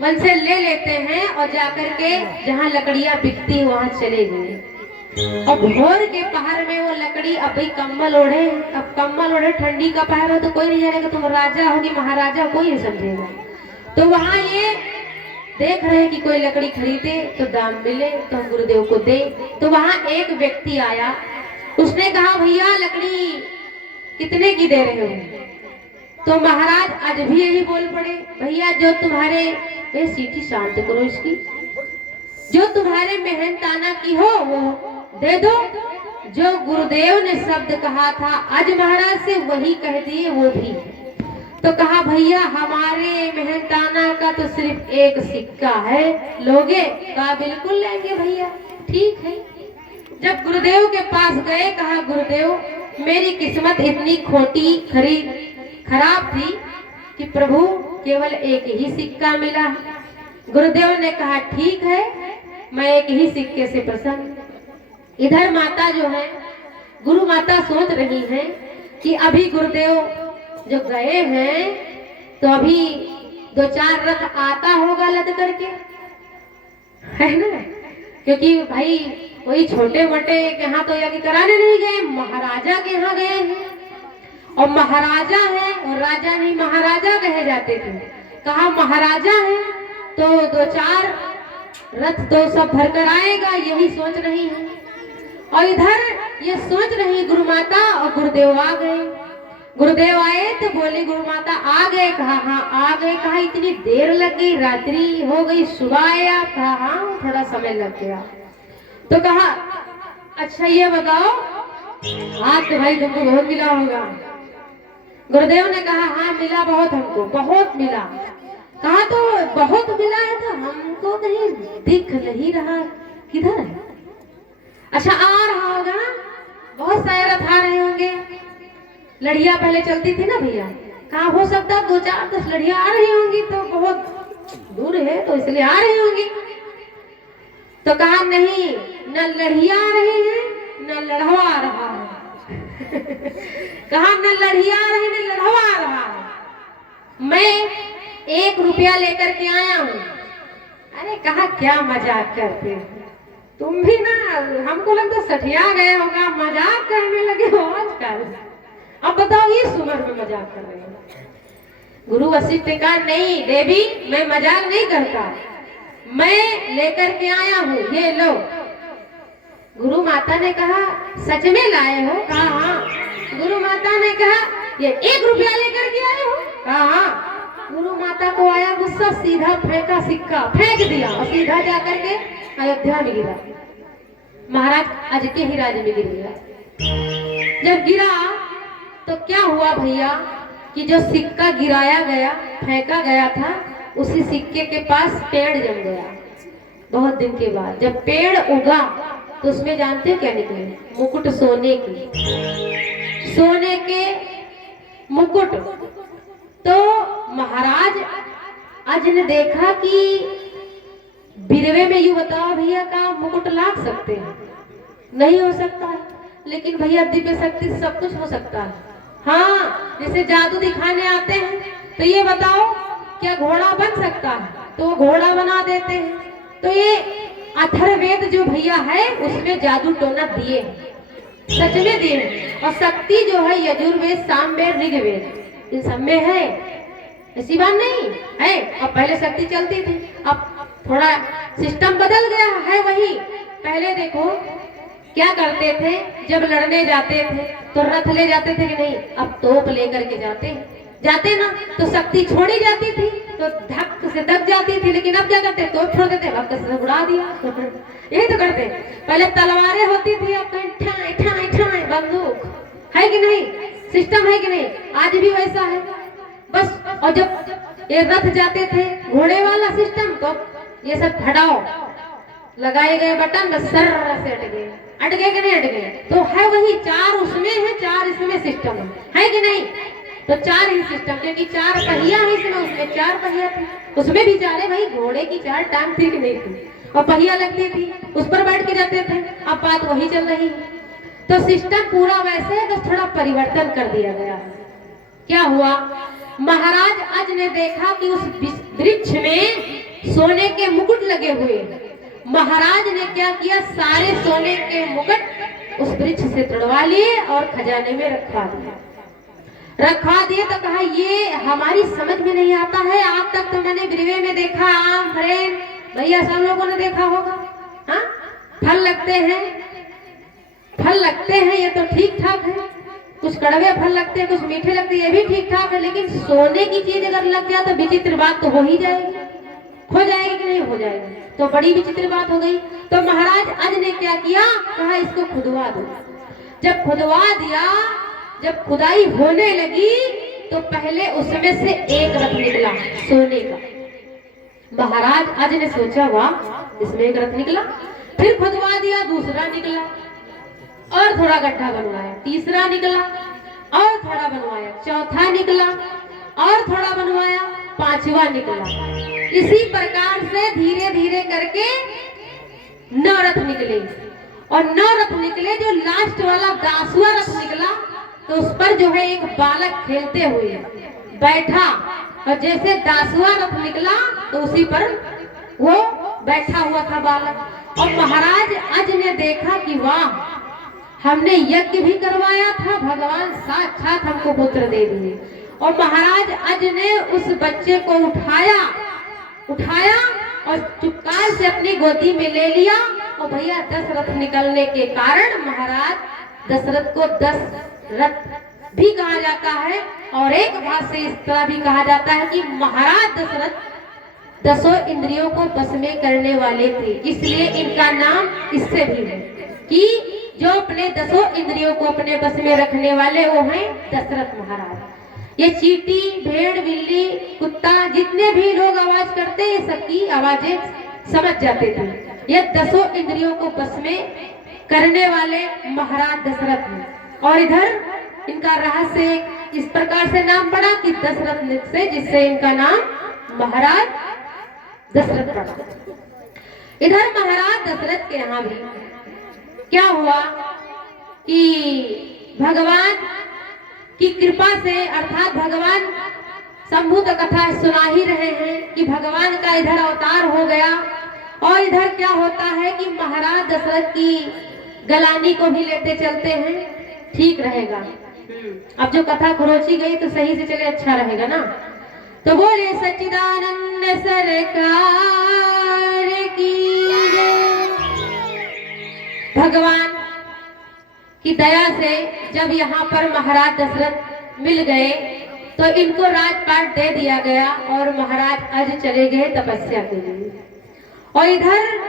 वन से ले लेते हैं और जाकर के जहाँ लकड़ियां बिकती वहां चले गए। और भोर के पहर में वो लकड़ी, अभी कम्बल ओढ़े, अब कम्बल ओढ़े, ठंडी का पहर हो तो कोई नहीं जानेगा तुम राजा होगी महाराजा, कोई नहीं समझेगा। तो वहां ये देख रहे कि कोई लकड़ी खरीदे तो दाम मिले तो हम गुरुदेव को दे। तो वहां एक व्यक्ति आया, उसने कहा भैया लकड़ी कितने की दे रहे हो? तो महाराज आज भी यही बोल पड़े, भैया जो तुम्हारे, ये सीटी शांत करो इसकी, जो तुम्हारे मेहनताना की हो वो दे दो। जो गुरुदेव ने शब्द कहा था आज महाराज से, वही कह दिए वो भी। तो कहा भैया हमारे मेहनताना का तो सिर्फ एक सिक्का है, लोगे? कहा बिल्कुल लेंगे भैया, ठीक है। जब गुरुदेव के पास गए, कहा गुरुदेव मेरी किस्मत इतनी खोटी खराब थी कि प्रभु केवल एक ही सिक्का मिला। गुरुदेव ने कहा ठीक है, मैं एक ही सिक्के से प्रसन्न। इधर माता जो है, गुरु माता सोच रही हैं कि अभी गुरुदेव जो गए हैं तो अभी 2-4 रथ आता होगा लद करके, है ना? क्योंकि भाई वही छोटे मोटे के यहाँ तो यज्ञ कराने नहीं गए, महाराजा के यहाँ गए हैं, और महाराजा है और राजा नहीं महाराजा कहे जाते थे। कहा महाराजा है तो 2-4 रथ तो सब भर कर आएगा, यही सोच रही है। और इधर ये सोच रही गुरु माता, और गुरुदेव आ गए। गुरुदेव आए तो बोले गुरु माता आ गए? कहा हाँ आ गए। कहा इतनी देर लग गई, रात्रि हो गई, सुबह आया? कहा हाँ थोड़ा समय लग गया। तो कहा अच्छा ये बताओ, आज तो भाई तुमको बहुत मिला होगा। गुरुदेव ने कहा हाँ मिला बहुत, हमको बहुत मिला। कहा तो बहुत मिला है तो हमको कहीं दिख नहीं रहा, किधर है? अच्छा आ रहा होगा ना, बहुत सारे रथ आ रहे होंगे, लड़ियां पहले चलती थी ना भैया। कहा हो सकता 2-4-10 लड़ियां आ रही होंगी, तो बहुत दूर है तो इसलिए आ रही होंगी। तो कहा नहीं, न लड़ियां आ रही है न लड़वा आ रहा है। कहा न लड़ियां आ रही न लड़वा आ रहा है, मैं 1 रुपया लेकर के आया हूँ। अरे कहा क्या मजाक करते हो तुम भी ना, हमको लगता सठिया गए होगा, मजाक करने लगे हो आजकल। अब बताओ इस उम्र में मजाक कर रहे हो? गुरु वशिष्ठ ने कहा नहीं देवी मैं मजाक नहीं करता, मैं लेकर के आया हूँ, ये लो। गुरु माता ने कहा सच में लाए हो? कहा हाँ। गुरु माता ने कहा ये 1 रुपया लेकर के आए हो? कहा हाँ। गुरु माता को आया गुस्सा, सीधा फेंका सिक्का, फेंक दिया और सीधा जाकर के अयोध्या में गिरा। महाराज आज के ही राज्य में गिर गया। जब गिरा तो क्या हुआ भैया कि जो सिक्का गिराया गया, फेंका गया था, उसी सिक्के के पास पेड़ जम गया। बहुत दिन के बाद जब पेड़ उगा तो उसमें जानते हो क्या निकले? मुकुट सोने की, सोने के मुकुट। तो महाराज आज ने देखा कि बिरवे में यूं बताओ भैया का मुकुट लाग सकते हैं? नहीं हो सकता है, लेकिन भैया दिव्य शक्ति से सब कुछ हो सकता है। हाँ जैसे जादू दिखाने आते हैं, तो ये बताओ क्या घोड़ा बन सकता है? तो वो घोड़ा बना देते हैं। तो ये अथर्ववेद जो भैया है उसमें जादू टोना दिए हैं, सच में दिए हैं। और शक्ति जो है यजुर्वेद, सामवेद, ऋग्वेद, इन सब में है, ऐसी बात नहीं है। अब पहले शक्ति चलती थी, अब थोड़ा सिस्टम बदल गया है। वही पहले देखो क्या करते थे, जब लड़ने जाते थे तो रथ ले जाते थे कि नहीं? अब तोप लेकर के जाते ना, तो शक्ति छोड़ी जाती थी तो धक से दब जाती थी। लेकिन अब क्या करते, तोप छोड़ देते, अब से उड़ा दिया। यही तो करते। पहले तलवारें होती थी, अब बंदूक है कि नहीं? सिस्टम है कि नहीं? आज भी वैसा है बस। और जब ये रथ जाते थे, घोड़े वाला सिस्टम, तो ये सब हटाओ, लगाए गए बटन बस सर से अट गए कि नहीं अट गए? तो है वही, चार उसमें है, चार इसमें सिस्टम है कि नहीं? तो चार ही सिस्टम, क्योंकि चार पहिया है इसमें, उसमें चार पहिया थे, उसमें भी चार है भाई। घोड़े की चार टांग थी कि नहीं थी? और पहिया लगती थी, उस पर बैठ के जाते थे। अब बात वही चल रही है। तो सिस्टम पूरा वैसे है, बस थोड़ा परिवर्तन कर दिया गया। क्या हुआ? महाराज अज ने देखा कि उस वृक्ष में सोने के मुकुट लगे हुए। महाराज ने क्या किया, सारे सोने के मुकुट उस वृक्ष से तोड़वा लिए और खजाने में रखवा दिए। तो कहा ये हमारी समझ में नहीं आता है। आज तक तो मैंने ब्रिवे में देखा, आम फरेन भैया सब लोगों ने देखा होगा, हाँ फल लगते हैं, ये तो ठीक ठाक है। कुछ कड़वे फल लगते हैं, कुछ मीठे लगते हैं, ये भी ठीक ठाक है। लेकिन सोने की चीज अगर लग गया तो विचित्र बात तो हो ही जाएगी। हो जाएगी कि नहीं हो जाएगी? तो बड़ी विचित्र बात हो गई। तो महाराज अज ने क्या किया, कहा इसको खुदवा दो। जब खुदवा दिया, जब खुदाई होने लगी तो पहले उसमें से एक रथ निकला सोने का। महाराज अज ने सोचा वाह इसमें एक रथ निकला। फिर खुदवा दिया, दूसरा निकला और थोड़ा गड्ढा बनवाया, तीसरा निकला और थोड़ा बनवाया, चौथा निकला और थोड़ा बनवाया, पांचवा निकला। इसी प्रकार से धीरे धीरे करके 9 रथ निकले। और 9 रथ निकले, जो लास्ट वाला 10वां रथ निकला तो उस पर जो है एक बालक खेलते हुए बैठा। और जैसे 10वां रथ निकला तो उसी पर वो बैठा हुआ था बालक। और महाराज अज ने देखा कि वाह, हमने यज्ञ भी करवाया था, भगवान साक्षात हमको पुत्र दे दिए। और महाराज अज ने उस बच्चे को उठाया और चुपकार से अपनी गोदी में ले लिया। और भैया 10 रथ निकलने के कारण महाराज दशरथ को 10 रथ भी कहा जाता है। और एक बात से इस तरह भी कहा जाता है कि महाराज दशरथ 10 इंद्रियों को बस में करने वाले थे, इसलिए इनका नाम इससे भी है कि जो अपने 10 इंद्रियों को अपने बस में रखने वाले वो हैं दशरथ महाराज। ये चींटी, भेड़, बिल्ली, कुत्ता, जितने भी लोग आवाज करते हैं सबकी आवाजें समझ जाते थे। ये 10 इंद्रियों को बस में करने वाले महाराज दशरथ हैं। और इधर इनका रहस्य इस प्रकार से नाम पड़ा कि दशरथ से, जिससे इनका नाम महाराज दशरथ पड़ा। इधर महाराज दशरथ के यहाँ भी क्या हुआ कि भगवान की कृपा से, अर्थात भगवान शंभु तो कथा सुना ही रहे हैं कि भगवान का इधर अवतार हो गया। और इधर क्या होता है कि महाराज दशरथ की गलानी को भी लेते चलते हैं, ठीक रहेगा। अब जो कथा खरोची गई तो सही से चले, अच्छा रहेगा ना। तो बोले सच्चिदानंद सरकार की जय। भगवान की दया से जब यहाँ पर महाराज दशरथ मिल गए तो इनको राजपाट दे दिया गया और महाराज अज चले गए तपस्या के लिए। और इधर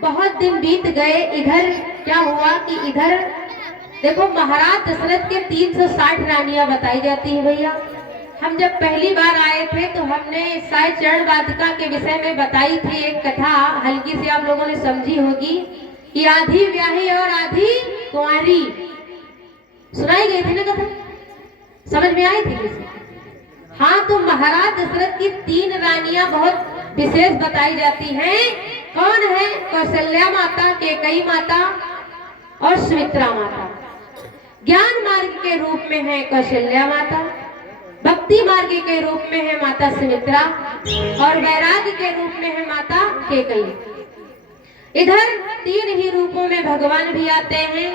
बहुत दिन बीत गए। इधर क्या हुआ कि इधर देखो महाराज दशरथ के 360 रानियां बताई जाती है। भैया हम जब पहली बार आए थे तो हमने शायद चरण वाटिका के विषय में बताई थी एक कथा, हल्की सी आप लोगों ने समझी होगी कि आधी ब्याही और आधी कुंवारी सुनाई गई थी ना कथा, समझ में आई थी किसी? हाँ, तो महाराज दशरथ की 3 रानियां बहुत विशेष बताई जाती हैं। कौन है? कौशल्या माता, कैकेयी माता और सुमित्रा माता। ज्ञान मार्ग के रूप में है कौशल्या माता, भक्ति मार्ग के रूप में है माता सुमित्रा और वैराग्य के रूप में है माता कैकेयी। इधर तीन ही रूपों में भगवान भी आते हैं।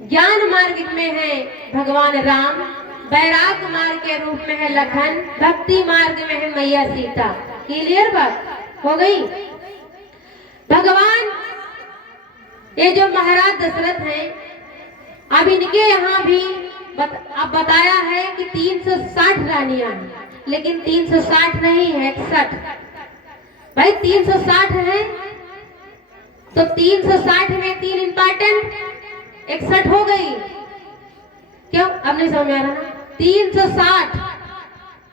ज्ञान मार्ग में है भगवान राम, वैराग्य मार्ग के रूप में है लखन, भक्ति मार्ग में है मैया सीता। क्लियर बात हो गई। भगवान ये जो महाराज दशरथ हैं, अब इनके यहाँ भी अब बताया है कि 360 रानियां हैं, लेकिन 360 नहीं है 61। भाई 360 है तो 360 में 3 इंपॉर्टेंट 61 हो गई। क्यों? अब नहीं समझ आ रहा ना? 360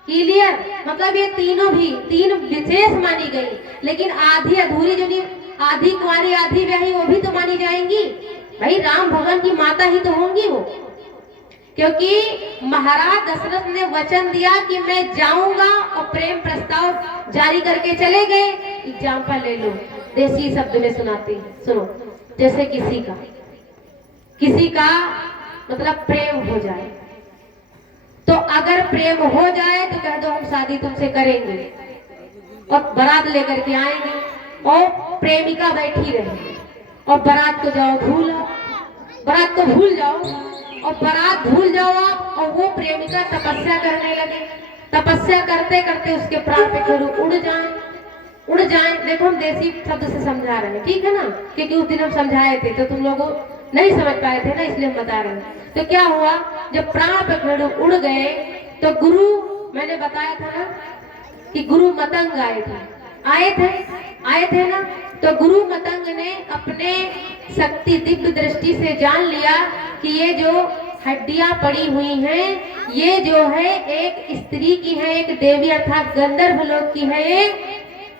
क्लियर, मतलब ये तीनों भी 3 विशेष मानी गई, लेकिन आधी अधूरी जो नहीं, आधी कुंवारी आधी ब्याही, वो भी तो मानी जाएंगी। भाई राम भगवान की माता ही तो होंगी वो, क्योंकि महाराज दशरथ ने वचन दिया कि मैं जाऊंगा और प्रेम प्रस्ताव जारी करके चले गए। एग्जाम्पल ले लो, देसी शब्द में सुनाते हैं, सुनो। जैसे किसी का मतलब प्रेम हो जाए, तो अगर प्रेम हो जाए तो कह दो हम शादी तुमसे करेंगे, और बारात लेकर के आएंगे और प्रेमिका बैठी रहे और बारात को जाओ भूल, बारात को भूल जाओ और बारात भूल जाओ आप, और वो प्रेमिका तपस्या करने लगे, तपस्या करते करते उसके प्राण पे उड़ जाए। देखो हम देसी शब्द से समझा रहे हैं, ठीक है ना, क्योंकि उस दिन हम समझाए थे तो तुम लोगों नहीं समझ पाए थे ना, इसलिए हम बता रहे हैं। तो क्या हुआ, जब प्राण पे उड़ गए तो गुरु, मैंने बताया था ना कि गुरु मतंग आए थे ना, तो गुरु मतंग ने अपने शक्ति दिव्य दृष्टि से जान लिया कि ये जो हड्डियां पड़ी हुई हैं, ये जो है एक स्त्री की है, एक देवी अर्थात गंधर्व लोक की है।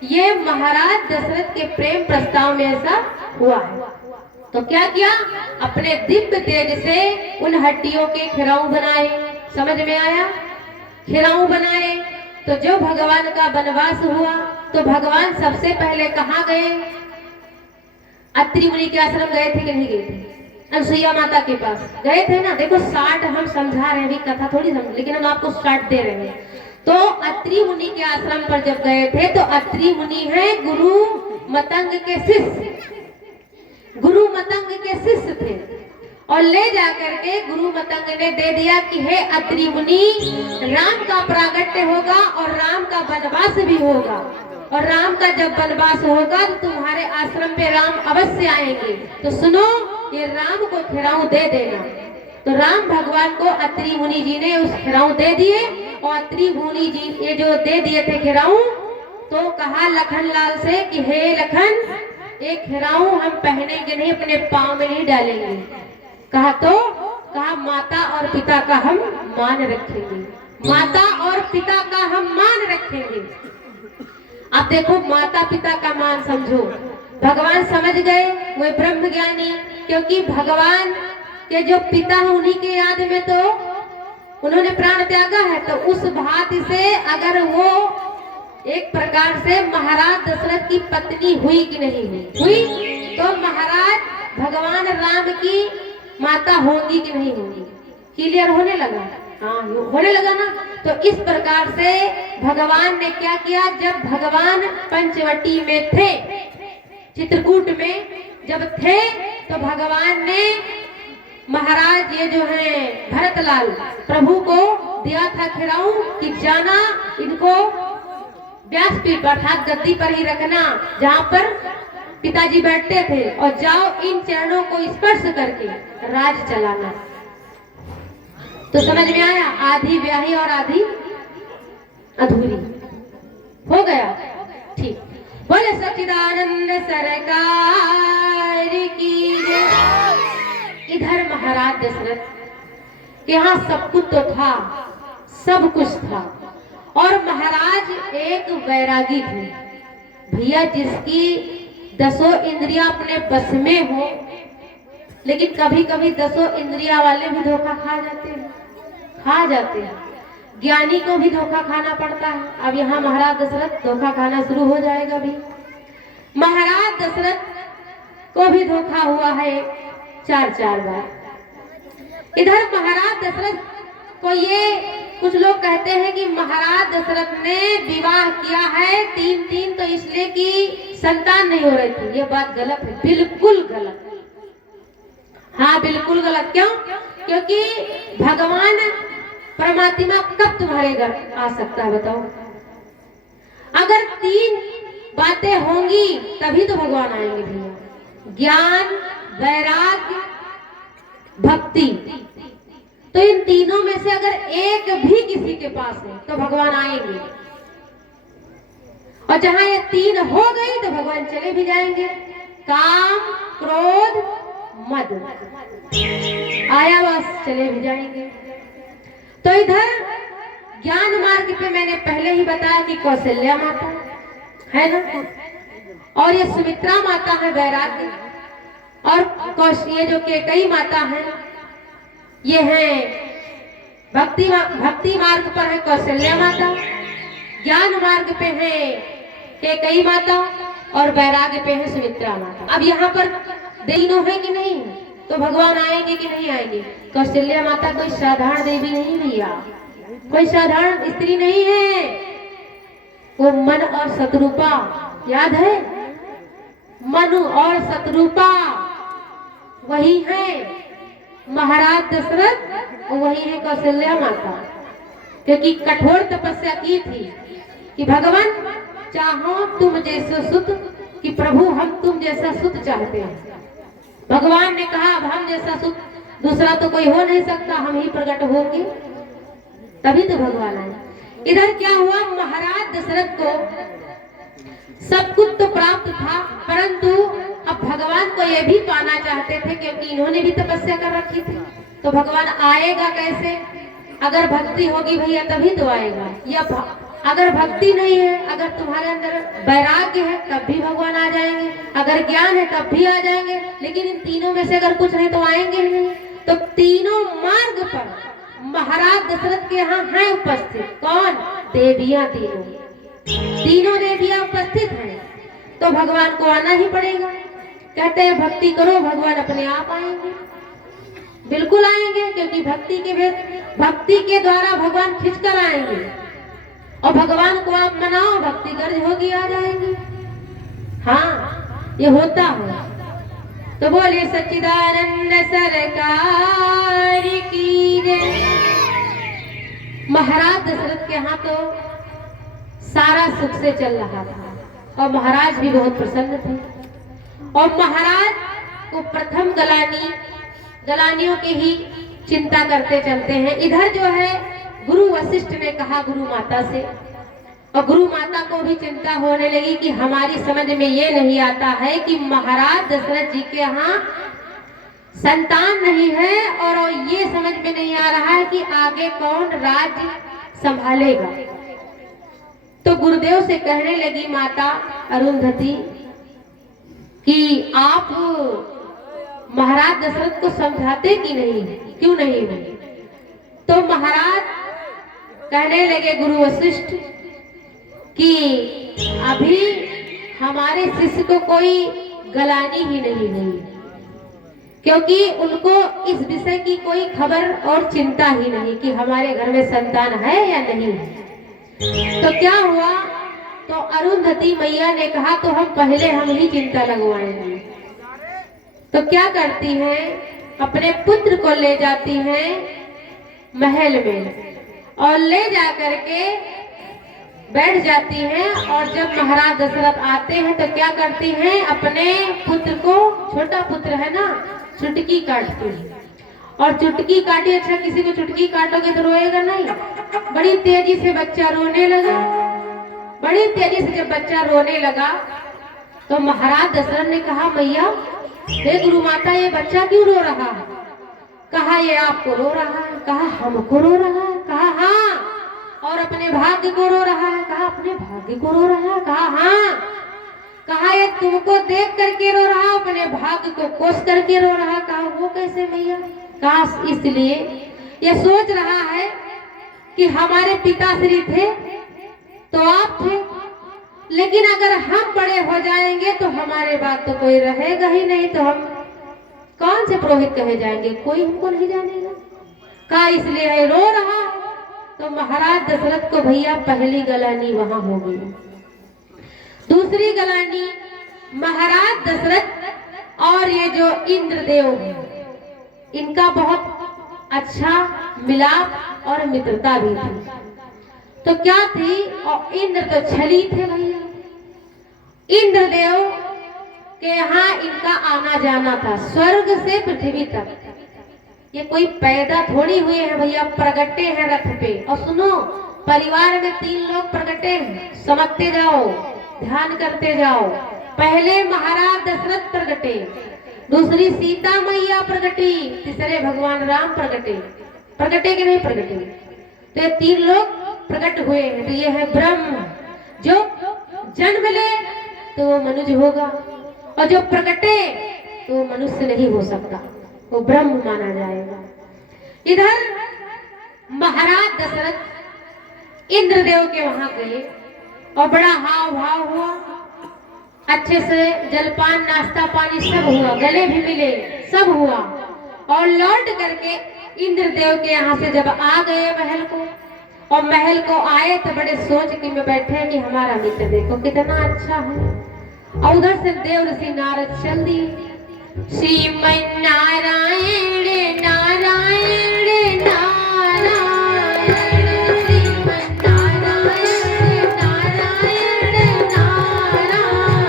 ये महाराज दशरथ के प्रेम प्रस्ताव में ऐसा हुआ है। तो क्या किया, अपने दिव्य तेज से उन हड्डियों के खिराऊ बनाए। समझ में आया? खिराऊ बनाए। तो जो भगवान का वनवास हुआ तो भगवान सबसे पहले कहाँ गए? अत्रि मुनि के आश्रम गए थे कि नहीं गए थे? अनसुईया माता के पास गए थे ना। देखो 60 हम समझा रहे हैं, अभी कथा थोड़ी समझ, लेकिन हम आपको 60 दे रहे हैं। तो अत्रि मुनि के आश्रम पर जब गए थे तो अत्रि मुनि है गुरु मतंग के शिष्य, गुरु मतंग के शिष्य थे, और ले जाकर के गुरु मतंग ने दे दिया कि हे अत्रि मुनि, राम का प्रागट्य होगा और राम का वनवास भी होगा, और राम का जब वनवास होगा तो तुम्हारे आश्रम पे राम अवश्य आएंगे। तो सुनो, ये राम को खिराऊ दे देना। तो राम भगवान को अत्रि मुनि जी ने उस खिराऊ दे दिए, और अत्रि मुनि जी ये जो दे दिए थे खिराऊ, तो कहा लखन लाल से कि हे लखन, एक खिराऊ हम पहनेंगे नहीं, अपने पांव में नहीं डालेंगे। कहा माता और पिता का हम मान रखेंगे, माता और पिता का हम मान रखेंगे। अब देखो, माता पिता का मान समझो, भगवान समझ गए, वो ब्रह्म ज्ञानी, क्योंकि भगवान के जो पिता है उन्हीं के याद में तो उन्होंने प्राण त्यागा है। तो उस भांति से अगर वो एक प्रकार से महाराज दशरथ की पत्नी हुई कि नहीं हुई, तो महाराज भगवान राम की माता होंगी कि नहीं होंगी? क्लियर होने लगा? हाँ, होने लगा ना। तो इस प्रकार से भगवान ने क्या किया, जब भगवान पंचवटी में थे, चित्रकूट में जब थे, तो भगवान ने महाराज ये जो है भरतलाल प्रभु को दिया था खिराऊ कि जाना इनको व्यासपीठ अर्थात गद्दी पर ही रखना जहाँ पर पिताजी बैठते थे, और जाओ इन चरणों को स्पर्श करके राज चलाना। तो समझ में आया? आधी ब्याही और आधी अधूरी हो गया। ठीक, बोले सच्चिदानंद सरकार की जय। इधर महाराज दशरथ के यहाँ सब कुछ तो था, सब कुछ था, और महाराज एक वैरागी थे भैया, जिसकी 10 इंद्रियां अपने बस में हो, लेकिन कभी कभी 10 इंद्रियां वाले भी धोखा खा जाते हैं, ज्ञानी को भी धोखा खाना पड़ता है। अब यहाँ महाराज दशरथ धोखा खाना शुरू हो जाएगा। भी महाराज दशरथ को भी धोखा हुआ है 4 बार। इधर महाराज दशरथ को ये कुछ लोग कहते हैं कि महाराज दशरथ ने विवाह किया है 3-3 तो इसलिए कि संतान नहीं हो रही थी। ये बात गलत है, बिल्कुल गलत। हाँ बिल्कुल गलत। क्यों? क्योंकि भगवान परमात्मा कब तुम्हारे घर आ सकता है बताओ? अगर 3 बातें होंगी तभी तो भगवान आएंगे भैया। ज्ञान, वैराग्य, भक्ति। तो इन तीनों में से अगर एक भी किसी के पास है तो भगवान आएंगे, और जहां ये 3 हो गई तो भगवान चले भी जाएंगे। काम, क्रोध, मद आया बस चले भी जाएंगे। तो इधर ज्ञान मार्ग पे मैंने पहले ही बताया कि कौशल्या माता है ना, और ये सुमित्रा माता है वैराग्य, और ये जो कैकेयी माता है ये है भक्ति मार्ग पर है कौशल्या माता, ज्ञान मार्ग पे है कैकेयी माता, और वैराग्य पे है सुमित्रा माता। अब यहाँ पर तीनों है कि नहीं? तो भगवान आएंगे कि नहीं आएंगे? कौशल्या माता कोई साधारण देवी नहीं भैया, कोई साधारण स्त्री नहीं है। वो मन और शत्रुपा, याद है? मनु और शत्रुपा वही है महाराज दशरथ, वही है कौशल्या माता। क्योंकि कठोर तपस्या की थी कि भगवान चाहो तुम जैसे सुत, कि प्रभु हम तुम जैसा सुत चाहते हैं। भगवान ने कहा अब हम जैसा सुत दूसरा तो कोई हो नहीं सकता, हम ही प्रकट होंगे तभी तो भगवान आए। इधर क्या हुआ, महाराज दशरथ को सब कुछ तो प्राप्त था, परंतु अब भगवान को ये भी पाना चाहते थे क्योंकि इन्होंने भी तपस्या कर रखी थी। तो भगवान आएगा कैसे? अगर भक्ति होगी भैया तभी तो आएगा, या अगर भक्ति नहीं है, अगर तुम्हारे अंदर वैराग्य है तब भी भगवान आ जाएंगे, अगर ज्ञान है तब भी आ जाएंगे, लेकिन इन तीनों में से अगर कुछ नहीं तो आएंगे नहीं। तो तीनों मार्ग पर महाराज दशरथ के यहाँ है उपस्थित। कौन? देवियां, तीनों देवियां उपस्थित हैं, तो भगवान को आना ही पड़ेगा। कहते हैं भक्ति करो भगवान अपने आप आएंगे, बिल्कुल आएंगे, क्योंकि भक्ति के द्वारा भगवान खिंचकर आएंगे, और भगवान को आप मनाओ भक्ति गर्ज होगी आ जाएंगे। हाँ ये होता है। तो बोलिए सच्चिदानंद सरकार की जय। महाराज दशरथ के यहाँ तो सारा सुख से चल रहा था, और महाराज भी बहुत प्रसन्न थे, और महाराज को प्रथम गलानियों की ही चिंता करते चलते हैं। इधर जो है गुरु वशिष्ठ ने कहा गुरु माता से, और गुरु माता को भी चिंता होने लगी कि हमारी समझ में ये नहीं आता है कि महाराज दशरथ जी के यहाँ संतान नहीं है, और ये समझ में नहीं आ रहा है कि आगे कौन राज्य संभालेगा। तो गुरुदेव से कहने लगी माता अरुंधति कि आप महाराज दशरथ को समझाते कि नहीं, क्यों नहीं है? तो महाराज कहने लगे गुरु वशिष्ठ कि अभी हमारे शिष्य को कोई गलानी ही नहीं हुई, क्योंकि उनको इस विषय की कोई खबर और चिंता ही नहीं कि हमारे घर में संतान है या नहीं है। तो क्या हुआ, तो अरुंधति मैया ने कहा तो हम ही चिंता लगवाएंगे। तो क्या करती हैं, अपने पुत्र को ले जाती हैं महल में, और ले जा करके बैठ जाती हैं। और जब महाराज दशरथ आते हैं तो क्या करती हैं, अपने पुत्र को, छोटा पुत्र है ना, चुटकी काटती है। और चुटकी काटी, अच्छा किसी को चुटकी काटोगे तो रोएगा नहीं, बड़ी तेजी से बच्चा रोने लगा। बड़ी तेजी से जब बच्चा रोने लगा तो महाराज दशरथ ने कहा मैया, हे गुरु माता ये बच्चा क्यों रो रहा है? कहा ये आपको रो रहा है, कहा हमको रो रहा है, कहा हाँ, और अपने भाग्य को रो रहा है, कहा अपने भाग्य को रो रहा है, कहा हाँ, कहा ये तुमको देख करके रो रहा है, अपने भाग्य को कोस करके रो रहा है, कहा वो कैसे मैया? कहा इसलिए ये सोच रहा है कि हमारे पिताश्री थे तो आप थे, लेकिन अगर हम बड़े हो जाएंगे तो हमारे बाद तो कोई रहेगा ही नहीं, तो हम कौन से पुरोहित कहे जाएंगे, कोई हमको नहीं जानेगा। कहा इसलिए रो रहा। तो महाराज दशरथ को भैया पहली गलानी वहां हो गई। दूसरी गलानी महाराज दशरथ और ये जो इंद्रदेव इनका बहुत अच्छा मिलाप और मित्रता भी थी। तो क्या थी, और इंद्र तो छली थे भैया। इंद्रदेव के यहाँ इनका आना जाना था स्वर्ग से पृथ्वी तक। ये कोई पैदा थोड़ी हुए हैं भैया, प्रगटे हैं रथ पे। और सुनो, परिवार में 3 लोग प्रगटे हैं, समझते जाओ, ध्यान करते जाओ। पहले महाराज दशरथ प्रगटे, दूसरी सीता मैया प्रगटी, तीसरे भगवान राम प्रगटे। प्रगटे कि नहीं प्रगटे? तो ये 3 लोग प्रकट हुए हैं। तो ये है ब्रह्म, जो जन्म ले तो वो मनुष्य होगा, और जो प्रकटे तो वो मनुष्य नहीं हो सकता, वो ब्रह्म माना जाएगा। इधर महाराज दशरथ इंद्रदेव के वहां गए और बड़ा हाव भाव हुआ, अच्छे से जलपान नाश्ता पानी सब हुआ, गले भी मिले, सब हुआ। और लौट करके इंद्रदेव के यहाँ से जब आ गए महल को, और महल को आए तो बड़े सोच के में बैठे कि हमारा मित्र देखो कितना अच्छा है। और उधर से देव ऋषि नारद चल दिए। श्रीमन नारायण नारायण नारायण, श्रीमन नारायण नारायण नारायण,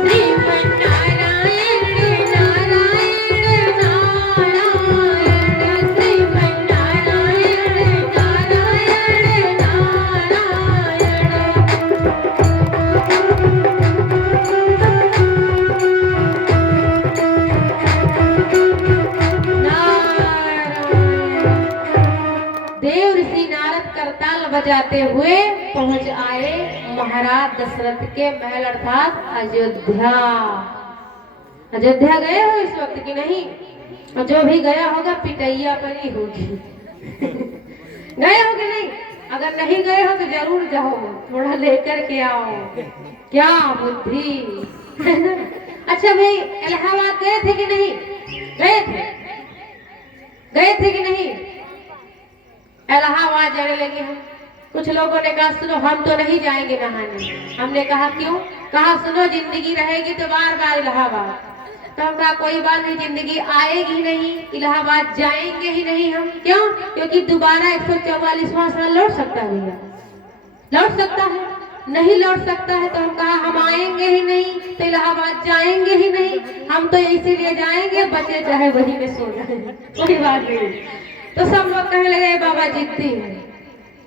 श्रीमन नारायण नारायण नारायण, श्रीमन नारायण नारायण देव ऋषि नारद करताल बजाते हुए पहुंच आए महाराज दशरथ के महल अर्थात अयोध्या। अयोध्या गए हो इस वक्त की नहीं? और जो भी गया होगा पिटैया पर ही होगी। गए हो कि नहीं? अगर नहीं गए हो तो जरूर जाओ, थोड़ा लेकर के आओ। क्या बुद्धि। अच्छा भाई, इलाहाबाद गए थे कि नहीं? गए थे? गए थे कि नहीं? इलाहाबाद जाने लगे हैं। कुछ लोगों ने कहा सुनो हम तो नहीं जाएंगे नहाने। हमने कहा क्यों? कहा सुनो जिंदगी रहेगी तो बार बार इलाहाबाद। तो हम कहा कोई बात नहीं, जिंदगी आएगी नहीं, इलाहाबाद जाएंगे ही नहीं हम। क्यों? क्योंकि दोबारा 144वां साल लौट सकता है भैया, लौट सकता है, नहीं लौट सकता है। तो हम कहा हम आएंगे ही नहीं, तो इलाहाबाद जाएंगे ही नहीं। हम तो इसीलिए जाएंगे बचे चाहे वही में सो जाए, कोई बात नहीं। तो सब लोग कहने लगे बाबा जिद्दी है,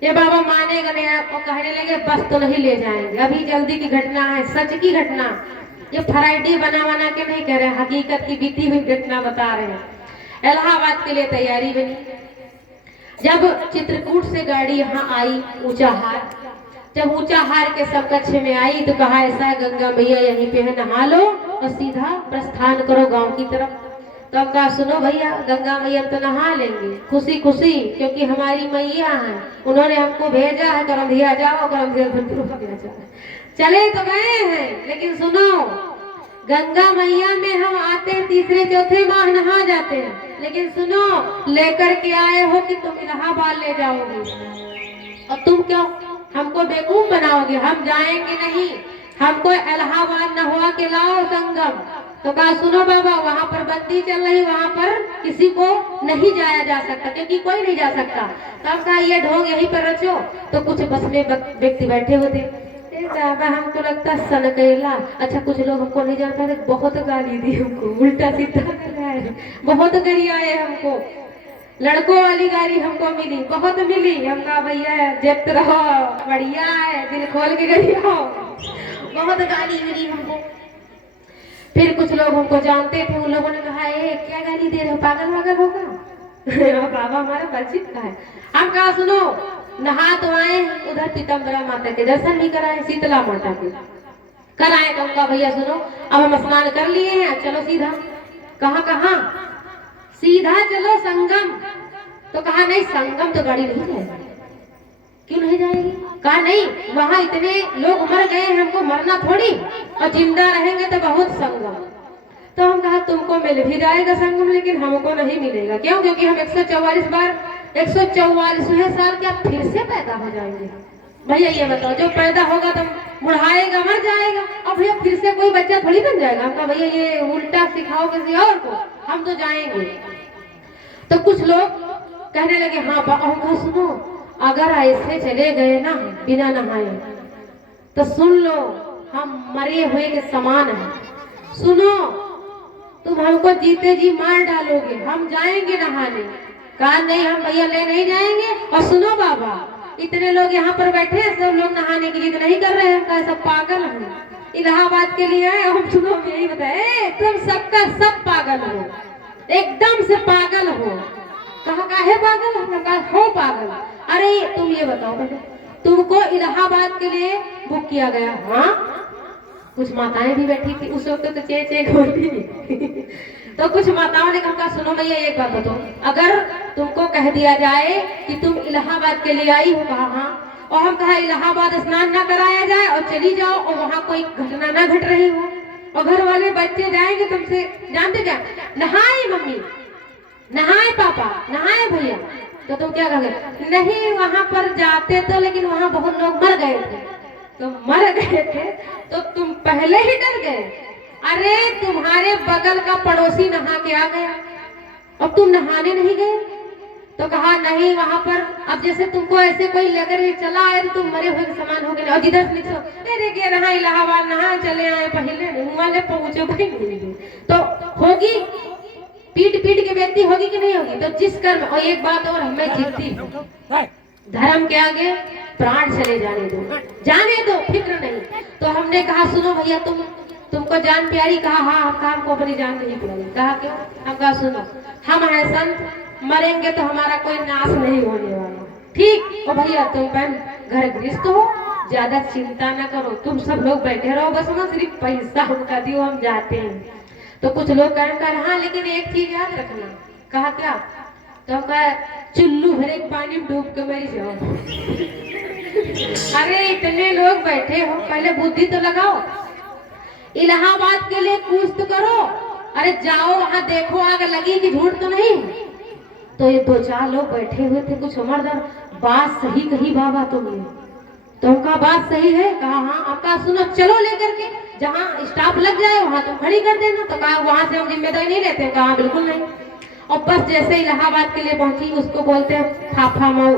ये बाबा मानेगा नहीं। और कहने लगे बस तो नहीं ले जाएंगे, अभी जल्दी की घटना है, सच की घटना, ये फ्राइडे बना के नहीं कह रहे, हकीकत की बीती हुई घटना बता रहे हैं। इलाहाबाद के लिए तैयारी बनी। जब चित्रकूट से गाड़ी यहाँ आई ऊंचाहार, जब ऊंचाहार के समकक्ष में आई तो कहा ऐसा गंगा मैया यहीं पे है, नहा लो और सीधा प्रस्थान करो गांव की तरफ। तो हम कहा सुनो भैया गंगा मैया तो नहा लेंगे खुशी खुशी, क्योंकि हमारी मैया है, उन्होंने हमको भेजा है करंधिया जाओ, करंधिया भेजा। चले तो गए हैं, लेकिन सुनो गंगा मैया में हम आते तीसरे चौथे माह नहा जाते हैं, लेकिन सुनो लेकर के आए हो कि तुम इलाहाबाद ले जाओगे, और तुम क्यों हमको बेवकूफ बनाओगे? हम जाएंगे नहीं, हमको इलाहाबाद नहवा के लाओ संगम। तो कहा सुनो बाबा वहाँ पर बंदी चल रही, वहाँ पर किसी को नहीं जाया जा सकता, क्योंकि कोई नहीं जा सकता। तो हम कहा ये ढोंग यहीं पर रचो। तो कुछ बस में व्यक्ति बैठे होते, बाबा हमको लगता सनकेला। अच्छा कुछ लोग हमको नहीं जानता थे, बहुत गाली दी हमको, उल्टा सीधा बहुत गाली आए हमको, लड़कों वाली गाली हमको मिली, बहुत मिली। हम कहा भैया जब रहो बढ़िया है, दिल खोल के गई हो, बहुत गाली मिली हमको। फिर कुछ लोग हमको जानते थे, उन लोगों ने कहा ए क्या गाली दे रहे हो, पागल वागल होगा। बाबा हमारा परिचित का है। हम कहा सुनो नहा तो आए, उधर पीताम्बरा माता के दर्शन भी कराए, शीतला माता के कराए। तो उनका भैया सुनो अब हम स्नान कर लिए हैं, चलो सीधा। कहाँ कहाँ? सीधा चलो संगम। तो कहा नहीं संगम तो गाड़ी नहीं जाएगी। क्यों नहीं जाएगी? कहा नहीं वहाँ इतने लोग मर गए, हमको मरना थोड़ी, और जिंदा रहेंगे तो बहुत संगम। तो हम कहा तुमको मिल भी जाएगा संगम, लेकिन हमको नहीं मिलेगा। क्यों? क्योंकि हम 144 बार 144वें साल क्या फिर से पैदा हो जाएंगे। भैया ये बताओ, जो पैदा होगा तो बुढ़ाएगा मर जाएगा, और भैया फिर से कोई बच्चा थोड़ी बन जाएगा। हम कहा भैया ये उल्टा सिखाओ किसी और को, हम तो जाएंगे। तो कुछ लोग कहने लगे हाँ बाबा सुनो, अगर ऐसे चले गए ना बिना नहाए तो सुन लो हम मरे हुए के समान हैं। सुनो तुम हमको जीते जी मार डालोगे, हम जाएंगे नहाने। कहा नहीं हम भैया ले नहीं जाएंगे। और सुनो बाबा, इतने लोग यहाँ पर बैठे हैं, सब लोग नहाने की जिद नहीं कर रहे हैं, हम सब पागल हैं, इलाहाबाद के लिए आए। हम सुनो यही बताए तुम सबका सब पागल हो, एकदम से पागल हो। कहा काहे पागल? हमने कहा हो पागल। अरे तुम ये बताओ बेटे, तुमको इलाहाबाद के लिए बुक किया गया। हाँ, कुछ माताएं भी बैठी थी उस वक्त तो चे चे खोली तो कुछ माताओं ने कहा सुनो भैया एक बात बताओ, अगर तुमको कह दिया जाए कि तुम इलाहाबाद के लिए आई हो। कहा हाँ। और हम कहा इलाहाबाद स्नान ना कराया जाए और चली जाओ और वहाँ कोई घटना ना घट रही हो, और घर वाले बच्चे जाएंगे तुमसे, जानते क्या, नहाए मम्मी, नहाए पापा, नहाए भैया, तो तुम क्या कहोगे? नहीं वहां पर जाते तो, लेकिन वहां बहुत लोग मर गए थे। तो मर गए थे तो तुम पहले ही डर गए। अरे तुम्हारे बगल का पड़ोसी नहा के आ गया और तुम नहाने नहीं गए। तो कहा नहीं वहां पर, अब जैसे तुमको ऐसे कोई लेकर चला आए तो तुम मरे हुए के समान हो गए। और जिधर से देखिए नहा इलाहाबाद नहा चले आए, पहले नहीं वाले पहुंचे भाई नहीं। तो होगी पीट पीट के व्यक्ति होगी कि नहीं होगी? तो जिस कर्म, और एक बात और मैं जीतती हूँ, धर्म के आगे प्राण चले जाने दो, फिक्र नहीं। तो हमने कहा सुनो भैया तुमको जान प्यारी? कहा हाँ काम को अपनी जान नहीं प्यारी। कहा क्यों? हम कहा सुनो हम हैं संत, मरेंगे तो हमारा कोई नाश नहीं होने वाला, ठीक? और भैया तुम बहन घर गृहस्थ हो, ज्यादा चिंता न करो, तुम सब लोग बैठे रहो, बस हम सिर्फ पैसा उनका दियो, हम जाते हैं। तो कुछ लोग कहकर हाँ लेकिन एक चीज याद रखना। कहा क्या? तो कहा चुल्लू भरे पानी में डूब के मर जाओ। अरे इतने लोग बैठे हो, पहले बुद्धि तो लगाओ, इलाहाबाद के लिए कूच तो करो। अरे जाओ वहां देखो आग लगी कि झूठ तो नहीं। तो ये 2-4 लोग बैठे हुए थे, कुछ उम्रदार, बात सही कही बाबा तुमने। तो उनका बात सही है। कहा हाँ। आपका सुनो चलो लेकर के, जहाँ स्टाफ लग जाए वहां तुम खड़ी कर देना। तो कहा वहां से हम जिम्मेदारी नहीं लेते। कहा बिल्कुल नहीं। और बस जैसे इलाहाबाद के लिए पहुंची, उसको बोलते हैं फाफा मऊ।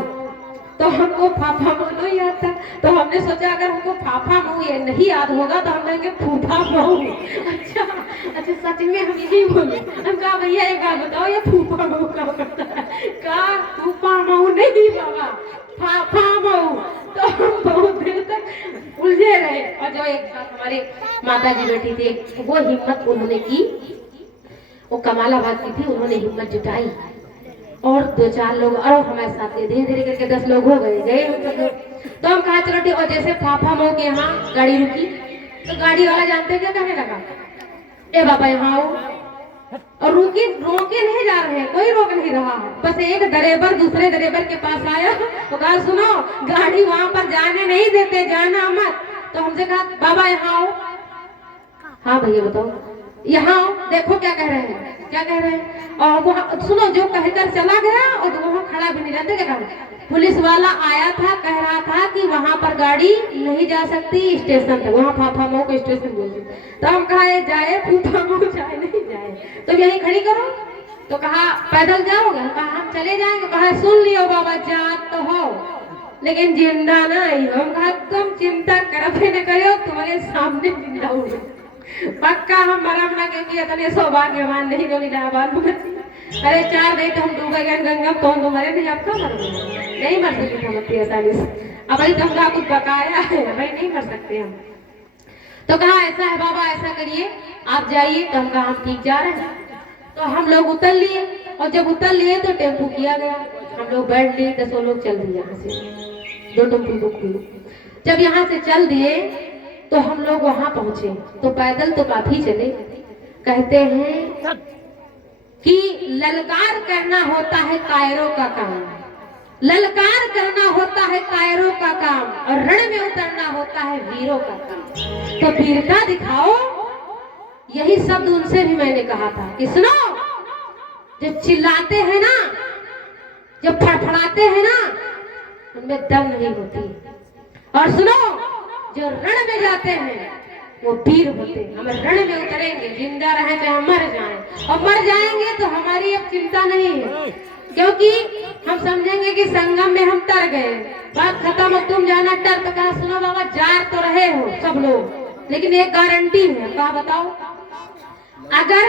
तो हमको फाफा मऊ नहीं आता, तो हमने सोचा अगर हमको फाफा मऊ ये नहीं याद होगा तो हम कहेंगे फूफा मऊ। अच्छा सच में हम यही बोले। हम कहा भैया एक बात बताओ ये फूफा मऊ क्या करता है? कहा फूफा मऊ नहीं बाबा, फाफा मऊ। तो हम बहुत देर तक उलझे रहे। और जो एक साथ हमारे माता जी बैठी थी, वो हिम्मत उन्होंने की, वो कमालाबाद की थी, उन्होंने हिम्मत जुटाई और 2-4 लोग और हमारे साथ धीरे धीरे करके 10 लोग हो गए हम सब लोग। तो हम कहा चलो ठीक। और जैसे फाफा मऊ के यहाँ गाड़ी रुकी तो गाड़ी वाला जानते क्या कहने लगा? ए बाबा यहाँ आओ। और रोके नहीं जा रहे हैं, कोई रोक नहीं रहा है। बस एक ड्राइवर दूसरे ड्राइवर के पास आया तो कहा सुनो गाड़ी वहां पर जाने नहीं देते, जाना मत। तो हमसे कहा बाबा यहाँ आओ। हाँ भैया बताओ। यहाँ देखो क्या कह रहे हैं, क्या कह रहे हैं? और वहाँ सुनो, जो कहकर चला गया और वहाँ खड़ा भी नहीं रहते। क्या कहा? पुलिस वाला आया था, कह रहा था कि वहाँ पर गाड़ी नहीं जा सकती, स्टेशन तक, वहाँ फाफा मऊ को स्टेशन बोलते। तो हम कहा जाए फूफा मऊ जाए नहीं जाए तो यही खड़ी करो। तो कहा पैदल जाओगे? कहा हम चले जाएंगे। कहा सुन लियो बाबा जात तो हो लेकिन जिंदा नहीं। हम कहा तुम चिंता करबे न करो, तुम्हारे सामने जिंदा हो पक्का हम मरम ना, क्योंकि इतने सौभाग्यवान नहीं जो इलाहाबाद में। अरे 4 दिन तो हम डूबे गए गंगा, कौन तो मरे नहीं, आपका मर नहीं मर सकते हम अपनी आसानी से। अब भाई तुमका कुछ बकाया है भाई, नहीं मर सकते हम। तो कहा ऐसा है बाबा ऐसा करिए आप जाइए। तो हम कहा हम ठीक जा रहे हैं। तो हम लोग उतर लिए और जब उतर लिए तो टेम्पू किया गया, हम लोग बैठ लिए, 10 लोग चल दिए यहाँ से, 2 टेम्पू बुक हुई। जब यहाँ से चल दिए तो हम लोग वहां पहुंचे तो पैदल तो काफी चले। कहते हैं कि ललकार करना होता है कायरों का काम, ललकार करना होता है कायरों का काम और रण में उतरना होता है वीरों का काम। तो वीरता दिखाओ, यही शब्द उनसे भी मैंने कहा था कि सुनो, जब चिल्लाते हैं ना, जब फड़फड़ाते हैं ना, उनमें दम नहीं होती। और सुनो, जो रण में जाते हैं वो वीर होते हैं। हम रण में उतरेंगे, जिंदा रहे चाहे मर जाएं, और मर जाएंगे तो हमारी अब चिंता नहीं है, क्योंकि हम समझेंगे कि संगम में हम तर गए, बात खत्म। अब तुम जाना टर तो कहा, सुनो बाबा, जार तो रहे हो सब लोग, लेकिन एक गारंटी है। कहा बताओ, अगर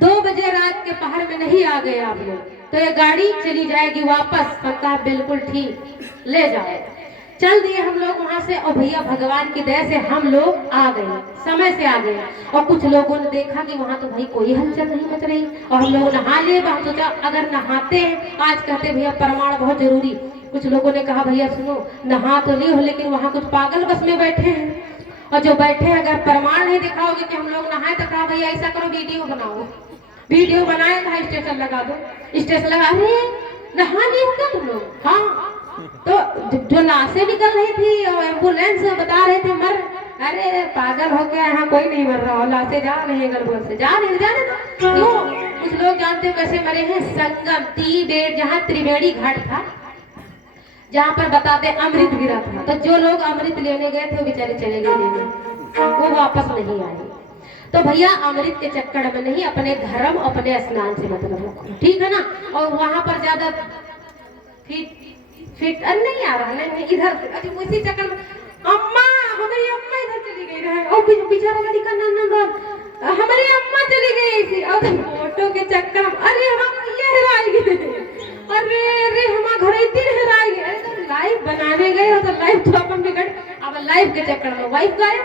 2 बजे रात के पहर में नहीं आ गए आप लोग तो ये गाड़ी चली जाएगी वापस। पक्का? बिल्कुल ठीक, ले जाओ। चल दिए हम लोग वहां से, और भैया भगवान की दया से हम लोग आ गए, समय से आ गए। और कुछ लोगों ने देखा कि वहां तो भाई कोई हलचल नहीं मच रही, और हम लोग नहा लिए। हम सोचा अगर नहाते हैं, आज कहते भैया प्रमाण बहुत जरूरी। कुछ लोगों ने कहा भैया सुनो, नहा तो ली हो, लेकिन वहां कुछ पागल बस में बैठे हैं, और जो बैठे हैं अगर प्रमाण नहीं दिखाओगे कि हम लोग नहाए, तो कहा भैया ऐसा करो, वीडियो बनाओ। वीडियो बनाए, कहा स्टेशन लगा दो। स्टेशन लगा, अरे नहा लिए हो क्या तुम लोग? हाँ। तो जो लाशें निकल रही थी और एम्बुलेंस बता रहे थे मर, अरे पागल हो गया, यहाँ कोई नहीं मर रहा, लाशें जा नहीं है गलबल से, जा नहीं जाने दो। क्यों? कुछ लोग जानते हो कैसे मरे हैं? संगम तीबेट, जहाँ त्रिवेणी घाट था, जहाँ पर बताते अमृत गिरा था, तो जो लोग अमृत लेने गए थे वो बेचारे चले गए लेने, वो वापस नहीं आए। तो भैया अमृत के चक्कर में नहीं, अपने धर्म अपने स्नान से मतलब रखो, ठीक है ना। और वहां पर ज्यादा फिट नहीं आ रहा, नहीं इधर अभी उसी चक्कर में अम्मा, हमारी अम्मा इधर चली गई है, और बेचारा लड़का नंदन, हमारी अम्मा चली गई थी, और फोटो के चक्कर में अरे हम ये हेराई गए, अरे अरे हम घर इतनी हेराई गए। तो लाइव बनाने गए हो तो लाइव तो अपन बिगड़, अब लाइव के चक्कर में वाइफ गायब,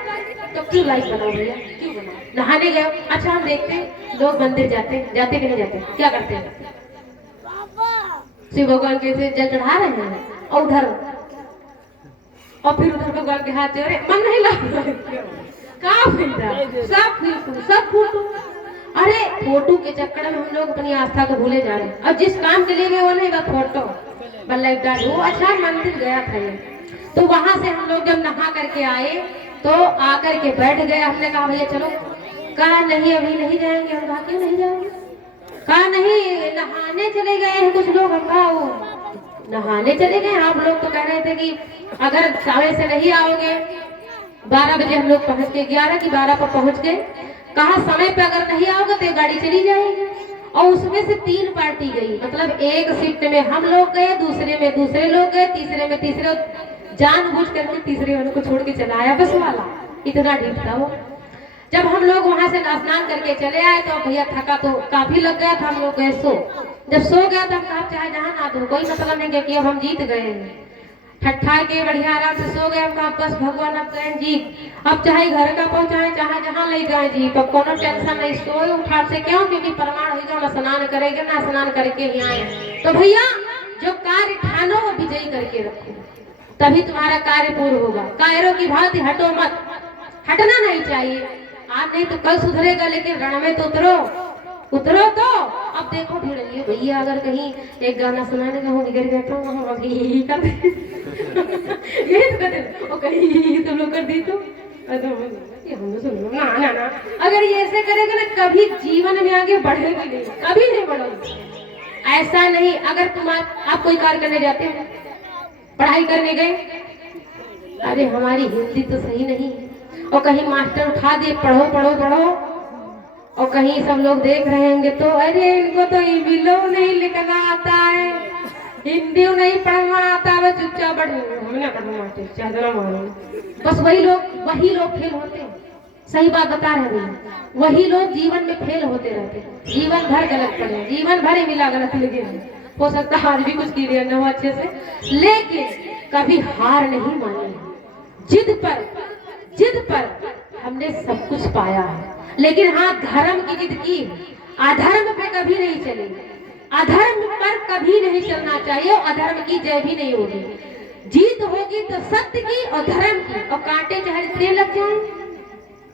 तो क्यों लाइव बनाओ भैया, क्यों बनाओ? नहाने गए। अच्छा हम देखते हैं लोग मंदिर जाते कि नहीं जाते, क्या करते हैं? शिव भगवान के जल चढ़ा रहे हैं, और उधर और फिर उधर भगवान के हाथ जोड़े, मन नहीं लगता, सब फोटो। अरे फोटो के चक्कर में हम लोग अपनी आस्था को भूले जा रहे हैं। अब जिस काम के लिए गए वो नहीं, बस फोटो लाइव डाल। वो अच्छा मंदिर गया था ये, तो वहां से हम लोग जब नहा करके आए तो आकर के बैठ गए। हमने कहा भैया चलो, कहा नहीं अभी नहीं जाएंगे। हम कहा क्यों नहीं जाएंगे? कहा नहीं, नहाने चले गए हैं कुछ लोग। हम कहा वो नहाने चले गए, आप लोग तो कह रहे थे कि अगर समय से नहीं आओगे, 12 बजे हम लोग पहुंच के, 11 की 12 पर पहुंच गए। कहा समय पे अगर नहीं आओगे तो गाड़ी चली जाएगी। और उसमें से 3 पार्टी गई, मतलब एक शिफ्ट में हम लोग गए, दूसरे में दूसरे लोग गए, तीसरे में तीसरे, जानबूझ करके तीसरे वाले को छोड़ के चलाया बस वाला, इतना ढीठ था वो। जब हम लोग वहां से स्नान करके चले आए तो भैया थका तो काफी लग गया था, हम लोग गए सो। जब सो गया तो हम कहा चाहे जहाँ ना दो, कोई मतलब नहीं क्योंकि अब हम जीत गए हैं। ठट्ठा के बढ़िया आराम से सो गए। हम कहा बस भगवान अब गए जीत, अब चाहे घर का पहुंचाए चाहे जहाँ ले जाए जी, तो कोनो टेंशन नहीं, सोए उठा से क्यों, क्योंकि प्रमाण हो गया स्नान करेंगे ना, स्नान करके ही आए। तो भैया जो कार्य ठानो वो विजयी करके रखो, तभी तुम्हारा कार्य पूर्ण होगा। कायरों की भांति हटो मत, हटना नहीं चाहिए। आज नहीं तो कल सुधरेगा, लेकिन रण में तो उतरो तो। अब देखो भीड़ लिए भैया, अगर कहीं एक गाना सुनाने का हो गिर गया तो हम अभी कर दे ये तो कर दे, और कहीं तुम लोग कर दी तो ना। अगर ये ऐसे करेगा ना, कभी जीवन में आगे बढ़ेगी नहीं, कभी नहीं बढ़ोगी। ऐसा नहीं, अगर आप कोई कार्य करने जाते हो, पढ़ाई करने गए, अरे हमारी हिंदी तो सही नहीं, और कहीं मास्टर उठा दिए पढ़ो पढ़ो पढ़ो, और कहीं सब लोग देख रहे होंगे तो अरे इनको तो बिलो नहीं लिखना आता है, हिंदी नहीं पढ़ना आता है, चुपचाप बढ़ हमने पढ़ना मास्टर चादरा मारो। बस वही लोग फेल होते हैं। सही बात बता रहे हैं, वही लोग जीवन में फेल होते रहते हैं, जीवन भर गलत पढ़े, जीवन भर ही मिला गलत लिखे। हो सकता है आज भी कुछ क्लियर न हो अच्छे से, लेकिन कभी हार नहीं मानी। जिद पर हमने सब कुछ पाया है, लेकिन हाँ धर्म की जिद की, अधर्म पे कभी नहीं चलेगी, अधर्म पर कभी नहीं चलना चाहिए, और अधर्म की जय भी नहीं होगी। जीत होगी तो सत्य की और धर्म की, और कांटे चाहे जितने लग जाए।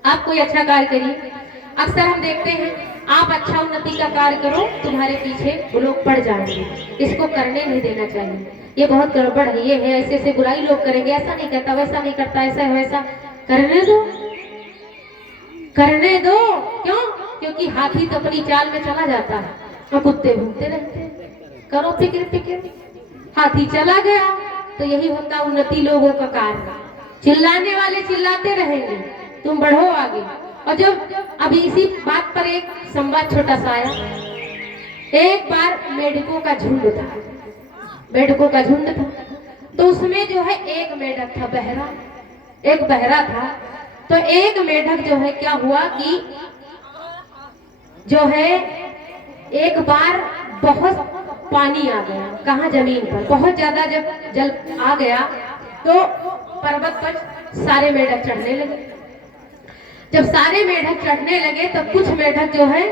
आप कोई अच्छा कार्य करिए, अक्सर हम देखते हैं आप अच्छा उन्नति का कार्य करो, तुम्हारे पीछे लोग पड़ जाएंगे, इसको करने नहीं देना चाहिए, ये बहुत गड़बड़ है, ये है ऐसे ऐसे बुराई लोग करेंगे, ऐसा नहीं करता, वैसा नहीं करता, ऐसा है वैसा, करने दो, करने दो। क्यों? क्योंकि हाथी तो अपनी चाल में चला जाता है और कुत्ते भूखते रहते हैं। करो फिक्र फिक्र। हाथी चला गया। तो यही होता उन्नति लोगों का कार्य। चिल्लाने वाले चिल्लाते रहेंगे, तुम बढ़ो आगे। और जब अभी इसी बात पर एक संवाद छोटा सा आया। एक बार मेढकों का झुंड था, मेढकों का झुंड था। तो उसमें जो है एक मेढक था बहरा, एक बहरा था। तो एक मेढक जो है क्या हुआ कि जो है एक बार बहुत पानी आ गया। कहाँ? जमीन पर बहुत ज्यादा जब जल आ गया तो पर्वत पर सारे मेढक चढ़ने लगे। जब सारे मेढक चढ़ने लगे तो कुछ मेढक जो है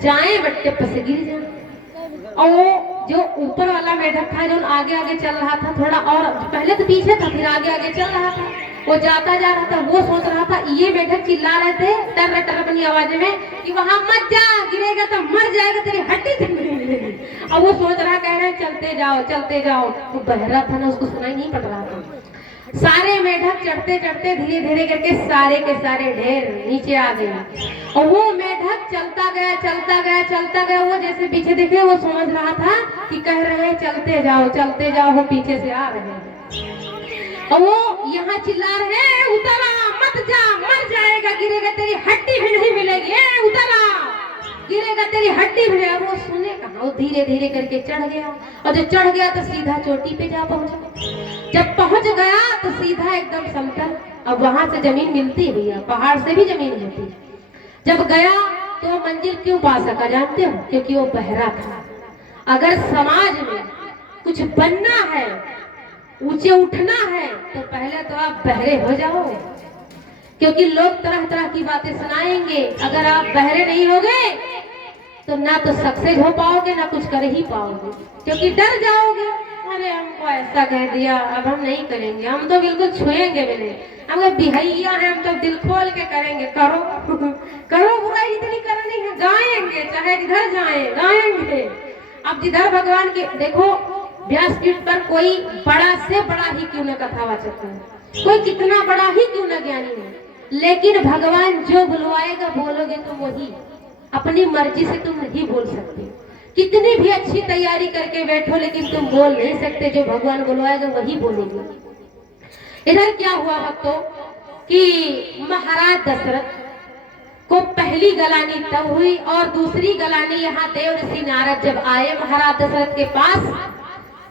जाए बट्टे पर से गिर जाए। और वो जो ऊपर वाला मेढक था जो आगे आगे चल रहा था, थोड़ा और पहले तो पीछे था फिर आगे आगे चल रहा था, वो जाता जा रहा था। वो सोच रहा था, ये मेढक चिल्ला रहे थे टर टर अपनी आवाज में कि वहां मत जा, गिरेगा तो मर जाएगा, तेरी हड्डी नहीं मिलेगी। अब वो सोच रहा, कह रहे चलते जाओ चलते जाओ। वो बहरा था ना, उसको सुनाई नहीं पड़ रहा था। सारे मेढक चढ़ते चढ़ते धीरे धीरे करके सारे के सारे ढेर नीचे आ गए। और वो मेढक चलता गया चलता गया चलता गया। वो जैसे पीछे देखे वो समझ रहा था कि कह रहे हैं चलते जाओ, वो पीछे से आ रहे हैं। और वो यहाँ चिल्ला रहे हैं, उतरा मत जा, मर जाएगा, गिरेगा तेरी हड्डी भी नहीं मिलेगी, उतरा, गिरेगा तेरी हड्डी भी नहीं। वो सुने कहाँ, वो धीरे धीरे करके चढ़ गया। और जब चढ़ गया तो सीधा चोटी पे जा पहुंचा। जब पहुंच गया तो सीधा एकदम समतल। अब वहां से जमीन मिलती है भैया, पहाड़ से भी जमीन मिलती। जब गया तो मंजिल क्यों पा सका जानते हो? क्योंकि वो बहरा था। अगर समाज में कुछ बनना है, ऊंचे उठना है, तो पहले तो आप बहरे हो जाओ। क्योंकि लोग तरह तरह की बातें सुनाएंगे। अगर आप बहरे नहीं होगे तो ना तो सक्सेस हो पाओगे ना कुछ कर ही पाओगे, क्योंकि डर जाओगे। अरे हमको ऐसा कह दिया, अब हम नहीं करेंगे, हम तो बिल्कुल छुएंगे भी नहीं, हम बिहैया हैं, हम तो दिल खोल के करेंगे। करो करो बुराई इतनी करनी है, गाएंगे चाहे जिधर जाए गाएंगे। अब जिधर भगवान के देखो व्यासपीठ पर कोई बड़ा से बड़ा ही क्यों न कथावाचक है, कोई कितना बड़ा ही क्यों न ज्ञानी है, लेकिन भगवान जो बुलवाएगा बोलोगे तो वही, अपनी मर्जी से तुम नहीं बोल सकते। कितनी भी अच्छी तैयारी करके बैठो लेकिन तुम बोल नहीं सकते, जो भगवान बुलवाएगा वही बोलेंगे। इधर क्या हुआ भक्तों कि महाराज दशरथ को पहली गलानी तब हुई और दूसरी गलानी यहाँ देव ऋषि नारद जब आए महाराज दशरथ के पास,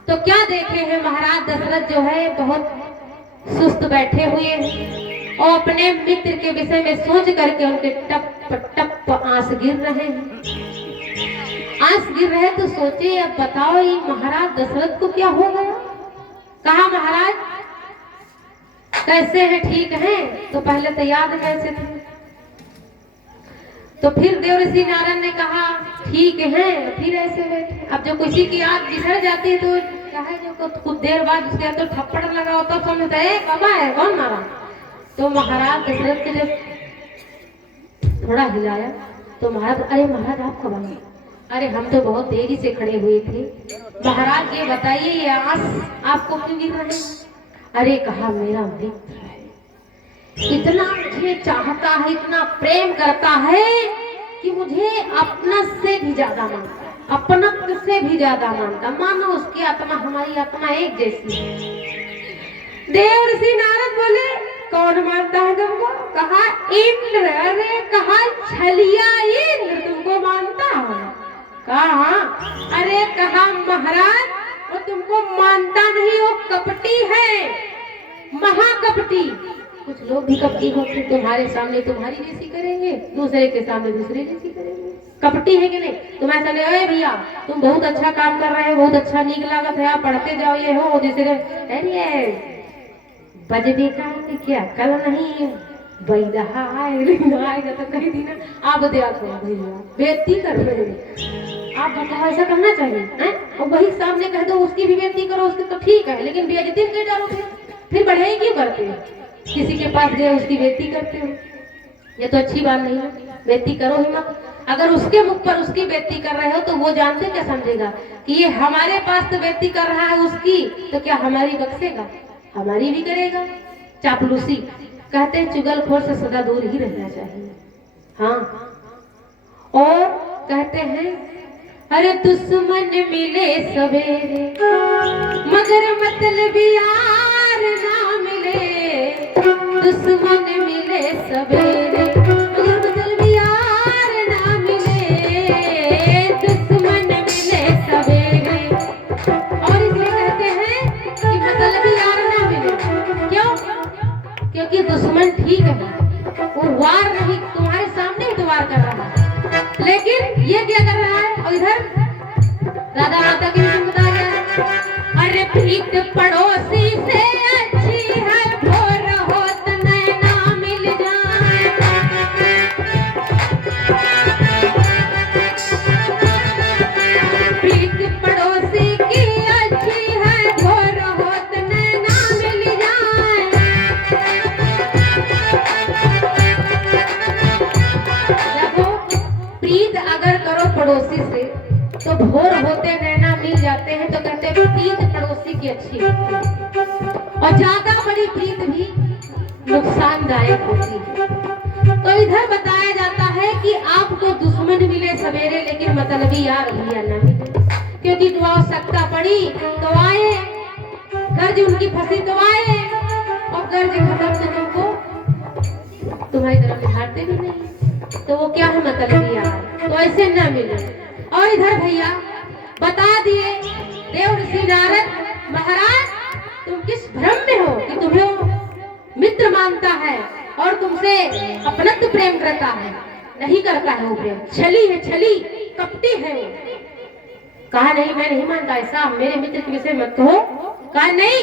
तो क्या देखे हैं महाराज दशरथ जो है बहुत सुस्त बैठे हुए हैं और अपने मित्र के विषय में सोच करके उनके टप टप आंस गिर रहे हैं। आंस गिर रहे तो सोचे अब बताओ ये महाराज दशरथ को क्या हो गया। कहा महाराज कैसे हैं, ठीक हैं? तो पहले तो याद कैसे थे, तो फिर देव ऋषि नारायण ने कहा ठीक है, फिर ऐसे बैठे। अब जो किसी की याद बिछड़ जाती है तो क्या है, जो कुछ देर बाद उसके तो थप्पड़ लगा होता तो समझता है कमा है कौन मारा। तो महाराज दशरथ के जब थोड़ा हिलाया तो महाराज, अरे महाराज आप कब आए? अरे हम तो बहुत देरी से खड़े हुए थे। महाराज ये बताइए ये आंस आपको क्यों गिर रहे हैं? अरे कहा मेरा मित्र है, इतना मुझे चाहता है, इतना प्रेम करता है कि मुझे अपना से भी ज्यादा मानता है, अपनत्व से भी ज्यादा मानता, मानो उसकी आत्मा हमारी आत्मा एक जैसी है। देव ऋषि नारद बोले कौन मानता है तुमको? कहा इंद्र। अरे कहा छलिया इंद्र तुमको मानता है? कहा अरे कहा महाराज वो तुमको मानता नहीं, वो कपटी है, महाकपटी। कुछ लोग भी कपटी होते, तुम्हारे सामने तुम्हारी जैसी करेंगे, दूसरे के सामने दूसरे जैसी करेंगे। कपटी है कि नहीं? तुम ऐसा नहीं, अरे भैया तुम बहुत अच्छा काम कर रहे हो, बहुत अच्छा नीक लागत है, आप पढ़ते जाओ, ये हो जैसे अरे बजबे का क्या कल नहीं बैदहा आएगा तो कहीं दिन आप देखो भैया बेइज्जती कर रहे हैं। आप बताओ ऐसा करना चाहिए हैं? और वही सामने कह दो उसकी भी बेइज्जती करो, उसकी तो ठीक है, लेकिन बेइज्जती क्यों डालोगे? फिर बढ़ाई क्यों करते हो? किसी के पास गए उसकी बेइज्जती करते हो, ये तो अच्छी बात नहीं है। बेइज्जती करो ही मत। अगर उसके मुख पर उसकी बेइज्जती कर रहे हो तो वो जानते क्या समझेगा कि ये हमारे पास तो बेइज्जती कर रहा है उसकी, तो क्या हमारी बख्शेगा? हमारी भी करेगा। चापलूसी कहते हैं चुगलखोर से सदा दूर ही रहना चाहिए। हाँ, और कहते हैं अरे दुश्मन मिले सवेरे मगर मतलब यार ना मिले, दुश्मन मिले सवेरे मगर मतलब यार ना मिले, दुश्मन मिले सवेरे। और इसलिए कहते हैं कि मतलब यार ना मिले, क्यों? क्योंकि दुश्मन ठीक है, वो वार नहीं, तुम्हारे सामने ही तो वार कर रहा है, लेकिन ये क्या कर रहा है? और इधर राधा माता की बता गया है अरे प्रीत पड़ोसी से अच्छी है, भोर होत नैना मिल जाए, प्रीत पड़ोसी की अच्छी है, भोर होत नैना मिल जाए। देखो, प्रीत अगर करो पड़ोसी से तो भोर होते नैना मिल जाते हैं, तो कहते हैं प्रीत पड़ोसी की अच्छी होती है, और ज्यादा बड़ी प्रीत भी नुकसानदायक होती है। तो इधर बताया जाता है कि आपको दुश्मन मिले सवेरे लेकिन मतलबी यार भैया न मिले, क्योंकि तो आवश्यकता पड़ी तो आए, कर्ज उनकी फंसी तो आए, और कर्ज खत्म तो तुमको तुम्हारी तरफ निहारते भी नहीं, तो वो क्या है? मतलबी यार, तो ऐसे न मिले। और इधर भैया बता दिए देव ऋषि नारद महाराज, तुम किस भ्रम में हो कि तुम्हें वो मित्र मानता है और तुमसे अपनत्व प्रेम करता है? नहीं करता है वो प्रेम, छली है, छली कपटी है वो। कहा नहीं, मैं नहीं मानता ऐसा, मेरे मित्र के विषय मत कहो। कहा नहीं,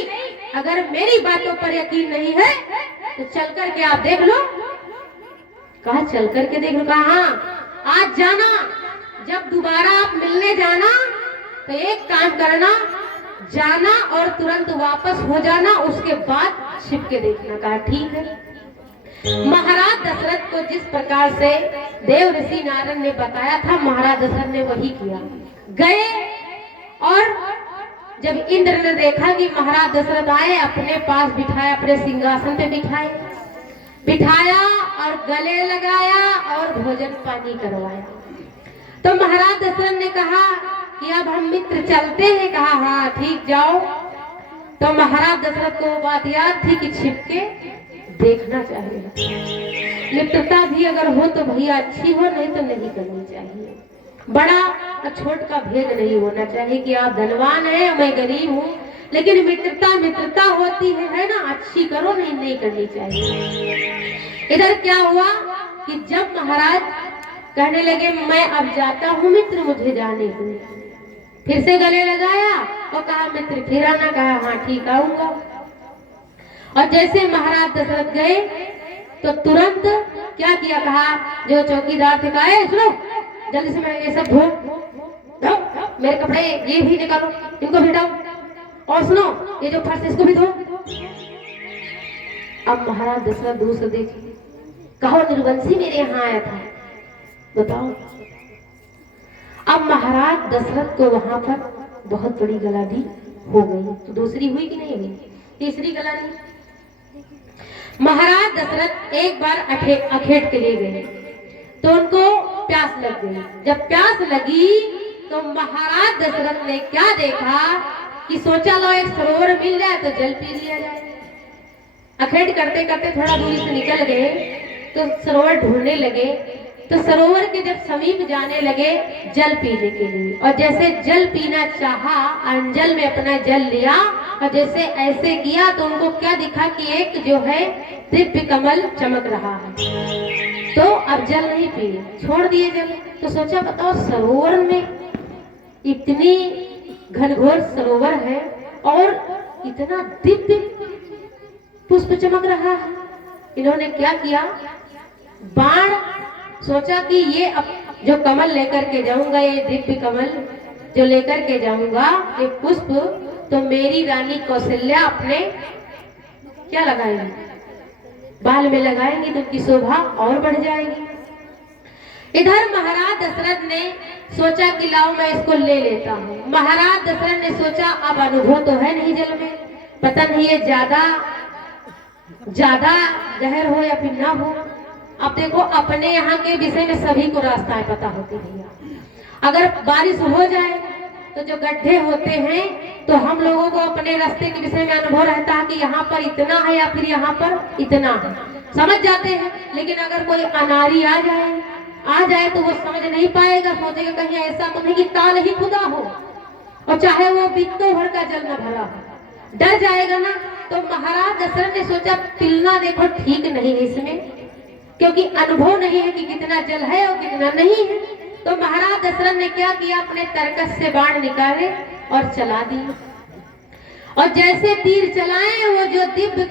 अगर मेरी बातों पर यकीन नहीं है तो चल करके आप देख लो। कहा चल करके देख लो। कहा हाँ, आज जाना, जब दोबारा आप मिलने जाना तो एक काम करना, जाना और तुरंत वापस हो जाना, उसके बाद छिप के देखना। कहा ठीक है। महाराज दशरथ को जिस प्रकार से देव ऋषि नारद ने बताया था, महाराज दशरथ ने वही किया। गए और जब इंद्र ने देखा कि महाराज दशरथ आए, अपने पास बिठाया, अपने सिंहासन पे बिठाया और गले लगाया और भोजन पानी करवाया। तो महाराज दशरथ ने कहा कि अब हम मित्र चलते हैं। कहा हाँ ठीक, जाओ। तो महाराज दशरथ को बात याद थी कि छिप के देखना चाहिए। मित्रता भी अगर हो तो भैया अच्छी हो, नहीं तो नहीं करनी चाहिए। बड़ा और छोट का भेद नहीं होना चाहिए कि आप धनवान हैं मैं गरीब हूँ, लेकिन मित्रता होती है ना, अच्छी करो, नहीं करनी चाहिए। इधर क्या हुआ कि जब महाराज कहने लगे मैं अब जाता हूँ मित्र, मुझे जाने दो, फिर से गले लगाया और कहा मित्र फिर आना। कहा हाँ ठीक आऊंगा। और जैसे महाराज दशरथ गए तो तुरंत क्या किया? कहा जो चौकीदार थे, कहा सुनो जल्दी से मैं ये सब धो, मेरे कपड़े ये भी निकालो, इनको भी डालो, और सुनो ये जो फर्श इसको भी धो। अब महाराज दशरथ दूर से देखे, कहो निर्वंशी मेरे यहाँ आया था, बताओ। अब महाराज दशरथ को वहां पर बहुत बड़ी गलानी हो गई। तो दूसरी हुई कि नहीं हुई? तीसरी गलानी। महाराज दशरथ एक बार अखेट के लिए गए तो उनको प्यास लग गई। जब प्यास लगी तो महाराज दशरथ ने क्या देखा कि सोचा लो एक सरोवर मिल जाए तो जल पी लिया जाए। अखेट करते करते थोड़ा दूरी से निकल गए तो सरोवर ढूंढने लगे। तो सरोवर के जब समीप जाने लगे जल पीने के लिए, और जैसे जल पीना चाहा, अंजल में अपना जल लिया और जैसे ऐसे किया तो उनको क्या दिखा कि एक जो है दिव्य कमल चमक रहा है। तो अब जल नहीं पिए, छोड़ दिए जल। तो सोचा बताओ सरोवर में इतनी घनघोर सरोवर है और इतना दिव्य पुष्प चमक रहा है। इन्होंने क्या किया, बाण सोचा कि ये अब जो कमल लेकर के जाऊंगा, ये दिव्य कमल जो लेकर के जाऊंगा, ये पुष्प तो मेरी रानी कौशल्या अपने क्या लगाएंगी, बाल में लगाएंगी तो उनकी शोभा और बढ़ जाएगी। इधर महाराज दशरथ ने सोचा कि लाओ मैं इसको ले लेता हूँ। महाराज दशरथ ने सोचा अब अनुभव तो है नहीं जल में, पता नहीं ये ज्यादा गहर हो या फिर ना हो। अब देखो अपने यहाँ के विषय में सभी को रास्ताएं पता होती भैया। अगर बारिश हो जाए तो जो गड्ढे होते हैं तो हम लोगों को अपने रास्ते के विषय में अनुभव रहता है कि यहाँ पर इतना है या फिर यहाँ पर इतना है, समझ जाते हैं। लेकिन अगर कोई अनारी आ जाए तो वो समझ नहीं पाएगा, सोचेगा कहीं ऐसा तो नहीं कि ताल ही खुदा हो, और चाहे वो बित्तों भर का जल न भरा हो, डर जाएगा ना। तो महाराज दशरथ ने सोचा तिलना देखो ठीक नहीं है इसमें, क्योंकि अनुभव नहीं है कि कितना जल है और कितना नहीं है। तो महाराज दशरथ ने क्या किया, अपने तरकस से बाण निकाले और चला दिए, और जैसे तीर चलाए वो जो दिव्य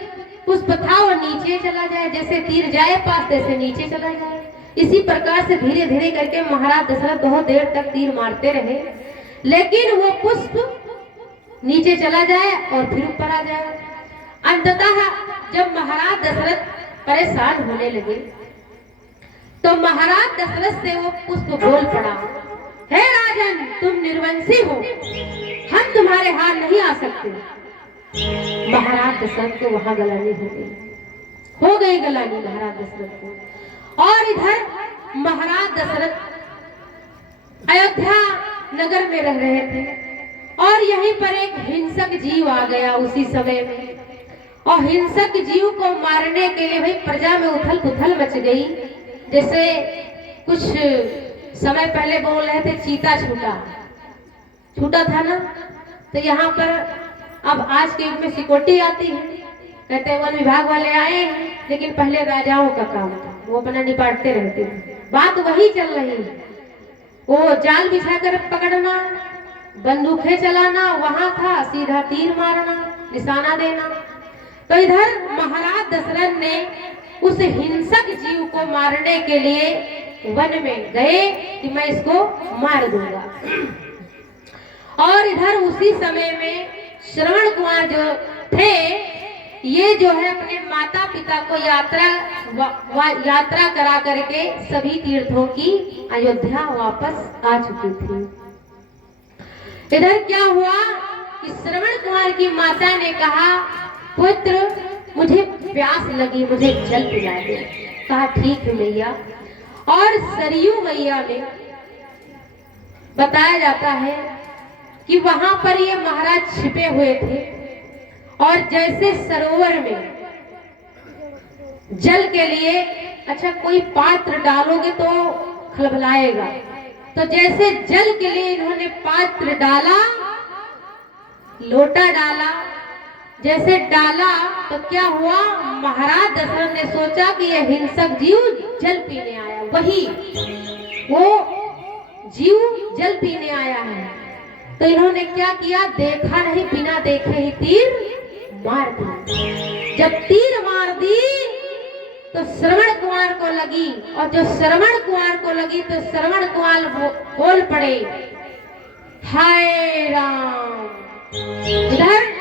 पुष्प था वो नीचे चला जाए, जैसे तीर जाए पास तैसे नीचे चला जाए। इसी प्रकार से धीरे धीरे करके महाराज दशरथ बहुत देर तक तीर मारते रहे, लेकिन वो पुष्प नीचे चला जाए और फिर ऊपर आ जाए। अंततः जब महाराज दशरथ परेशान होने लगे तो महाराज दशरथ से वो पुष्प बोल पड़ा, हे राजन तुम निर्वंशी हो, हम तुम्हारे हाथ नहीं आ सकते। महाराज दशरथ को वहां गलानी हो गई गलानी महाराज दशरथ को। और इधर महाराज दशरथ अयोध्या नगर में रह रहे थे, और यहीं पर एक हिंसक जीव आ गया उसी समय में, और हिंसक जीव को मारने के लिए भाई प्रजा में उथल पुथल मच गई। जैसे कुछ समय पहले बोल रहे थे चीता छूटा था ना, तो यहाँ पर अब आज के युग में सिक्योरिटी आती है, कहते हैं वन विभाग वाले आए हैं, लेकिन पहले राजाओं का काम था, वो अपना निपाटते रहते थे। बात वही चल रही है, वो जाल बिछाकर पकड़ना, बंदूकें चलाना वहां था, सीधा तीर मारना, निशाना देना। तो इधर महाराज दशरथ ने उस हिंसक जीव को मारने के लिए वन में गए कि मैं इसको मार दूंगा। और इधर उसी समय में श्रवण कुमार जो थे, ये जो है अपने माता पिता को यात्रा करा करके सभी तीर्थों की अयोध्या वापस आ चुकी थी। इधर क्या हुआ कि श्रवण कुमार की माता ने कहा, पुत्र मुझे प्यास लगी, मुझे जल पिला दे। कहा ठीक है मैया। और सरयू मैया में बताया जाता है कि वहां पर ये महाराज छिपे हुए थे, और जैसे सरोवर में जल के लिए अच्छा कोई पात्र डालोगे तो खलबलाएगा, तो जैसे जल के लिए इन्होंने पात्र डाला, लोटा डाला, जैसे डाला तो क्या हुआ, महाराज दशरथ ने सोचा कि यह हिंसक जीव जल पीने आया, वही वो जीव जल पीने आया है। तो इन्होंने क्या किया, देखा नहीं, बिना देखे ही तीर मार दी। जब तीर मार दी तो श्रवण कुमार को लगी, और जो श्रवण कुमार को लगी तो श्रवण कुमार बोल पड़े, हाय राम। इधर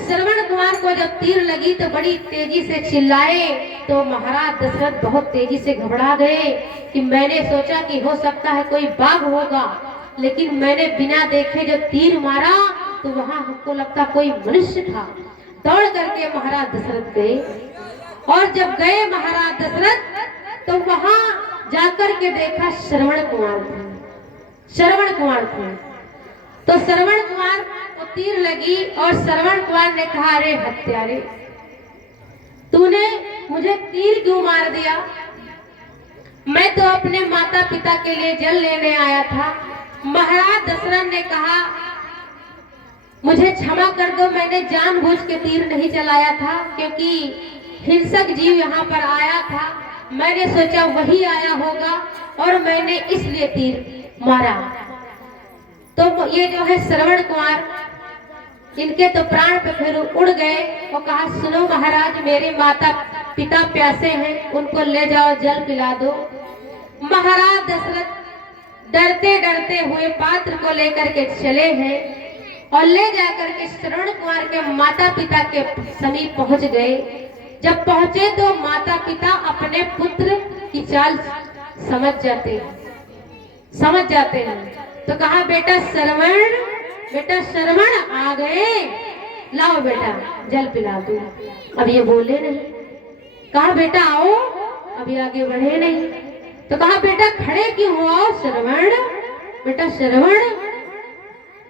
श्रवण कुमार को जब तीर लगी तो बड़ी तेजी से चिल्लाए, तो महाराज दशरथ बहुत तेजी से घबरा गए कि मैंने सोचा कि हो सकता है कोई बाघ होगा, लेकिन मैंने बिना देखे जब तीर मारा तो वहां हमको लगता कोई मनुष्य था। दौड़ करके महाराज दशरथ गए, और जब गए महाराज दशरथ तो वहां जाकर के देखा श्रवण कुमार थे। तो श्रवण कुमार को तीर लगी, और श्रवण कुमार ने कहा, अरे हत्यारे, तूने मुझे तीर क्यों मार दिया? मैं तो अपने माता पिता के लिए जल लेने आया था। महाराज दशरथ ने कहा, मुझे क्षमा कर दो, मैंने जानबूझ के तीर नहीं चलाया था, क्योंकि हिंसक जीव यहाँ पर आया था, मैंने सोचा वही आया होगा और मैंने इसलिए तीर मारा। तो ये जो है श्रवण कुमार, इनके तो प्राण पे फिर उड़ गए। वो कहा, सुनो महाराज, मेरे माता पिता प्यासे हैं, उनको ले जाओ, जल पिला दो। महाराज दशरथ डरते डरते हुए पात्र को लेकर के चले हैं, और ले जाकर के श्रवण कुमार के माता पिता के समीप पहुंच गए। जब पहुंचे तो माता पिता अपने पुत्र की चाल समझ जाते हैं। तो कहा, बेटा श्रवण आ गए, लाओ बेटा जल पिला दो। अब ये बोले नहीं। कहा, बेटा आओ, अभी आगे बढ़े नहीं। तो कहा बेटा खड़े क्यों हो श्रवण, बेटा श्रवण।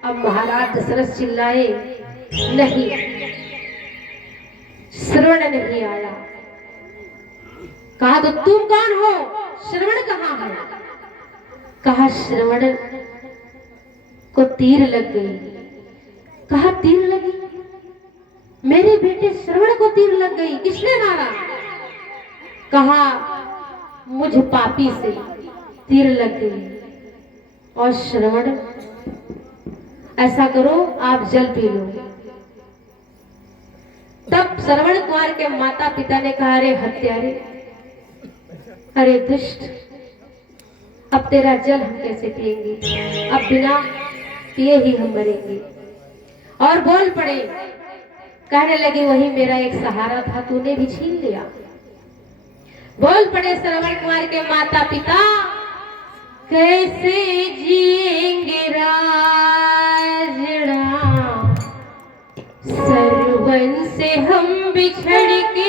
अब महाराज दशरथ चिल्लाए, नहीं श्रवण नहीं आया। कहा तो तुम कौन हो, श्रवण कहाँ है? कहा श्रवण को तीर लग गई। कहा तीर लगी, मेरे बेटे श्रवण को तीर लग गई, किसने मारा? कहा मुझ पापी से तीर लग गई। और श्रवण ऐसा करो आप जल पी लो। तब श्रवण कुमार के माता पिता ने कहा अरे हत्यारे, अरे दुष्ट, अब तेरा जल हम कैसे पिएंगे, अब बिना पिए ही हम मरेंगे। और बोल पड़े, कहने लगे वही मेरा एक सहारा था, तूने भी छीन लिया। बोल पड़े श्रवण कुमार के माता पिता, कैसे जिएंगे राजड़ा, सरवन से हम बिछड़ के।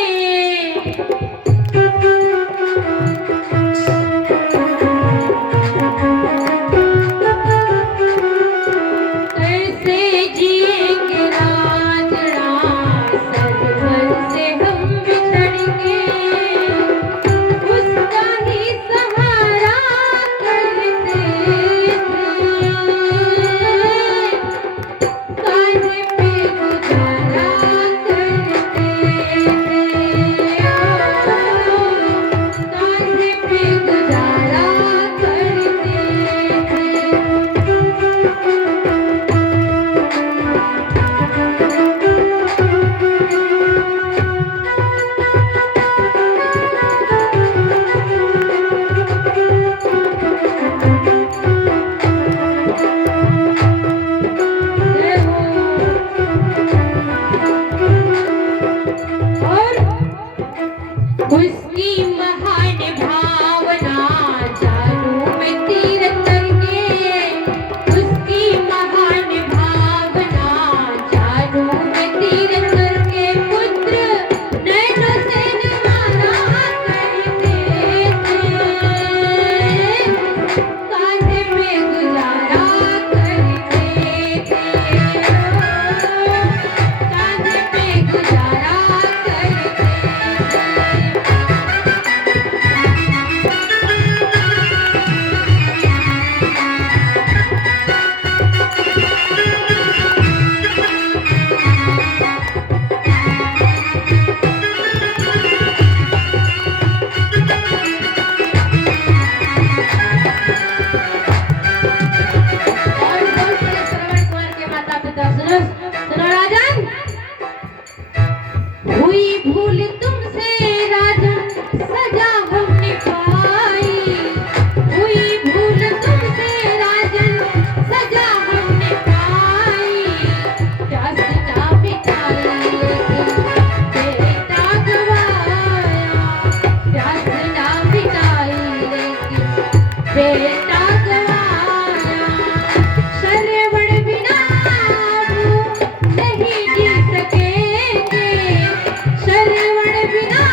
नहीं जी सकेंगे, श्रवण बिना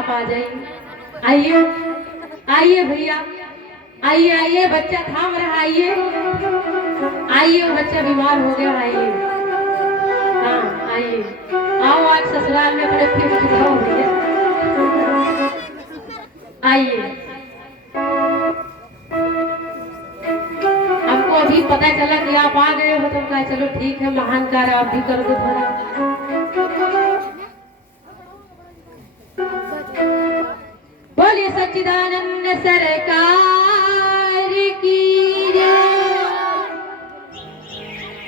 आप आ जाइए। आइए आइए भैया, आइए आइए, बच्चा थाम रहा, आइए आइए, वो बच्चा बीमार हो गया, आइए। हाँ आइए, आओ आज ससुराल में अपने फिर दिखाओ भैया, आइए। हमको अभी पता चला कि आप आ गए हो तो कहा चलो ठीक है, महान कार्य आप भी कर दो थोड़ा। बोलिए सच्चिदानंद सरकार की जय,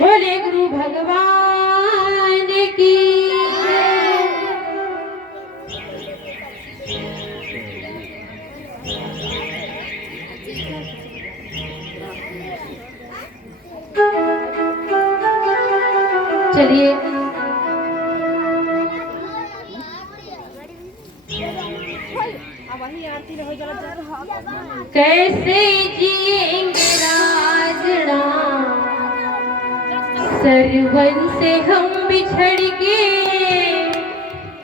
बोले गुरु भगवान की जय। चलिए कैसे जिएंगे राजना, सरवन से हम बिछड़ के,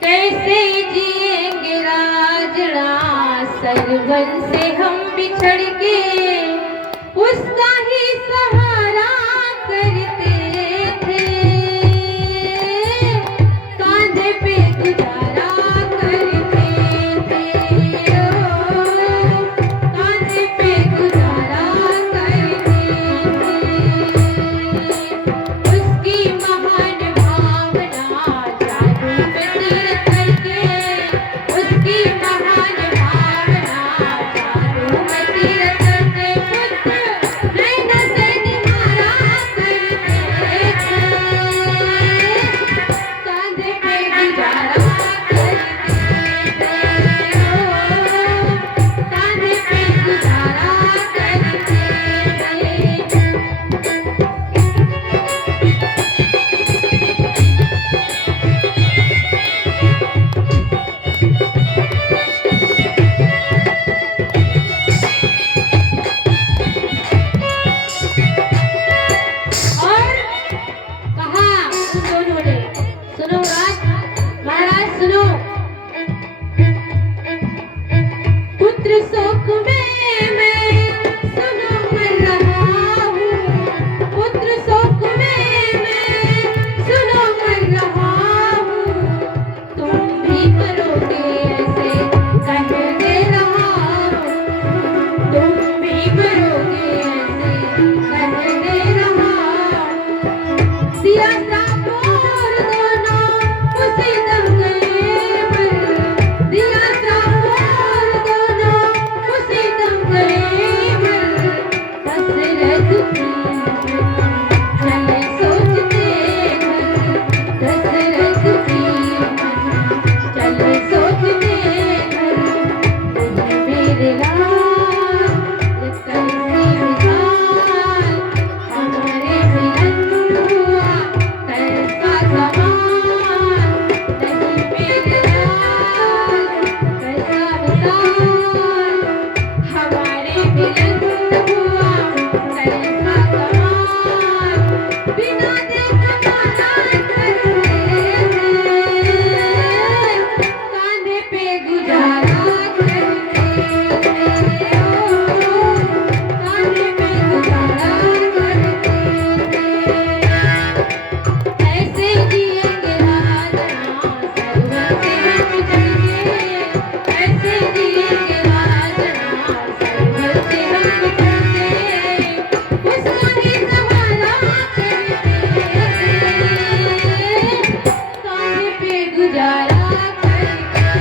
कैसे जिएंगे राजना, सरवन से हम बिछड़ के, उसका ही सहारा करते थे, कांधे पे गुजारा करते थे, कांधे पे गुजारा करते थे, उसकी महान भावना जादू बसीरत करके, उसकी महान भावना जादू बसीरत करके, पुत्र नैना से निहारा करते थे, कांधे पे गुजारा करते थे, कांधे पे गुजारा करते थे। और कहा दोनों ने, सुनो राज महाराज सुनो, पुत्र शोक में मैं सुनो मर रहा हूँ, पुत्र शोक में मैं सुनो मर रहा हूँ, तुम भी करोगे ऐसे कह दे रहा हूँ, तुम भी करोगे ऐसे कह दे रहा हूँ। सिया सा मोर दोनों उसी दम गए मर, दिया सा मोर दोनों उसी दम गए मर, दशरथ की चले सोचते घर, दशरथ की चले सोचते घर, तुझे मेरे लाल कैसी मिसाल, हमारे मिलन हुआ कैसा कमाल, नहीं मेरे लाल कैसा मिसाल, हमारे मिलन हुआ कैसा कमाल, बिना देखा माना करते थे, कांधे पे गुजारा करते थे, कांधे पे गुजारा करते थे, ऐसे जिएंगे राजना, सरवन से हम बिछड़ के, ऐसे जिएंगे राजना, सरवन से हम बिछड़ के, उसका ही सहारा करते थे, कांधे पे गुजारा करते थे,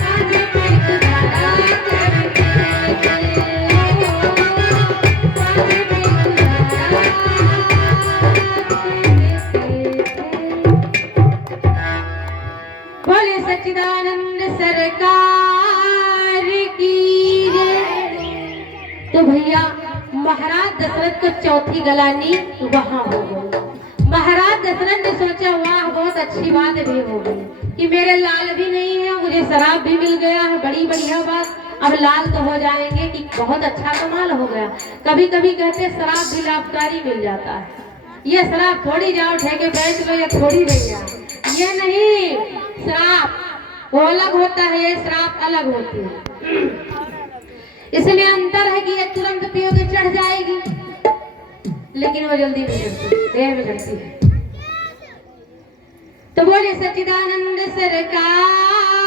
कांधे पे गुजारा करते थे, कांधे पे गुजारा बोले सच्चिदानंद सरकार की जय। तो भैया महाराज दशरथ को चौथी गलानी वहां हो गई। महाराज दशरथ ने सोचा वाह बहुत अच्छी बात भी हो गई कि मेरे लाल भी नहीं है, मुझे शराब भी मिल गया है, बड़ी बढ़िया बात, अब लाल तो हो जाएंगे कि बहुत अच्छा कमाल हो गया। कभी कभी कहते शराब भी लाभकारी मिल जाता है, ये शराब थोड़ी जाओ ठेके बेच लो या थोड़ी भैया, ये नहीं श्राप वो अलग होता है, ये श्राप अलग होती है। इसमें अंतर है कि ये तुरंत पियोगे चढ़ जाएगी, लेकिन वो जल्दी नहीं चढ़ती, देर में चढ़ती है। तो बोले सच्चिदानंद सरकार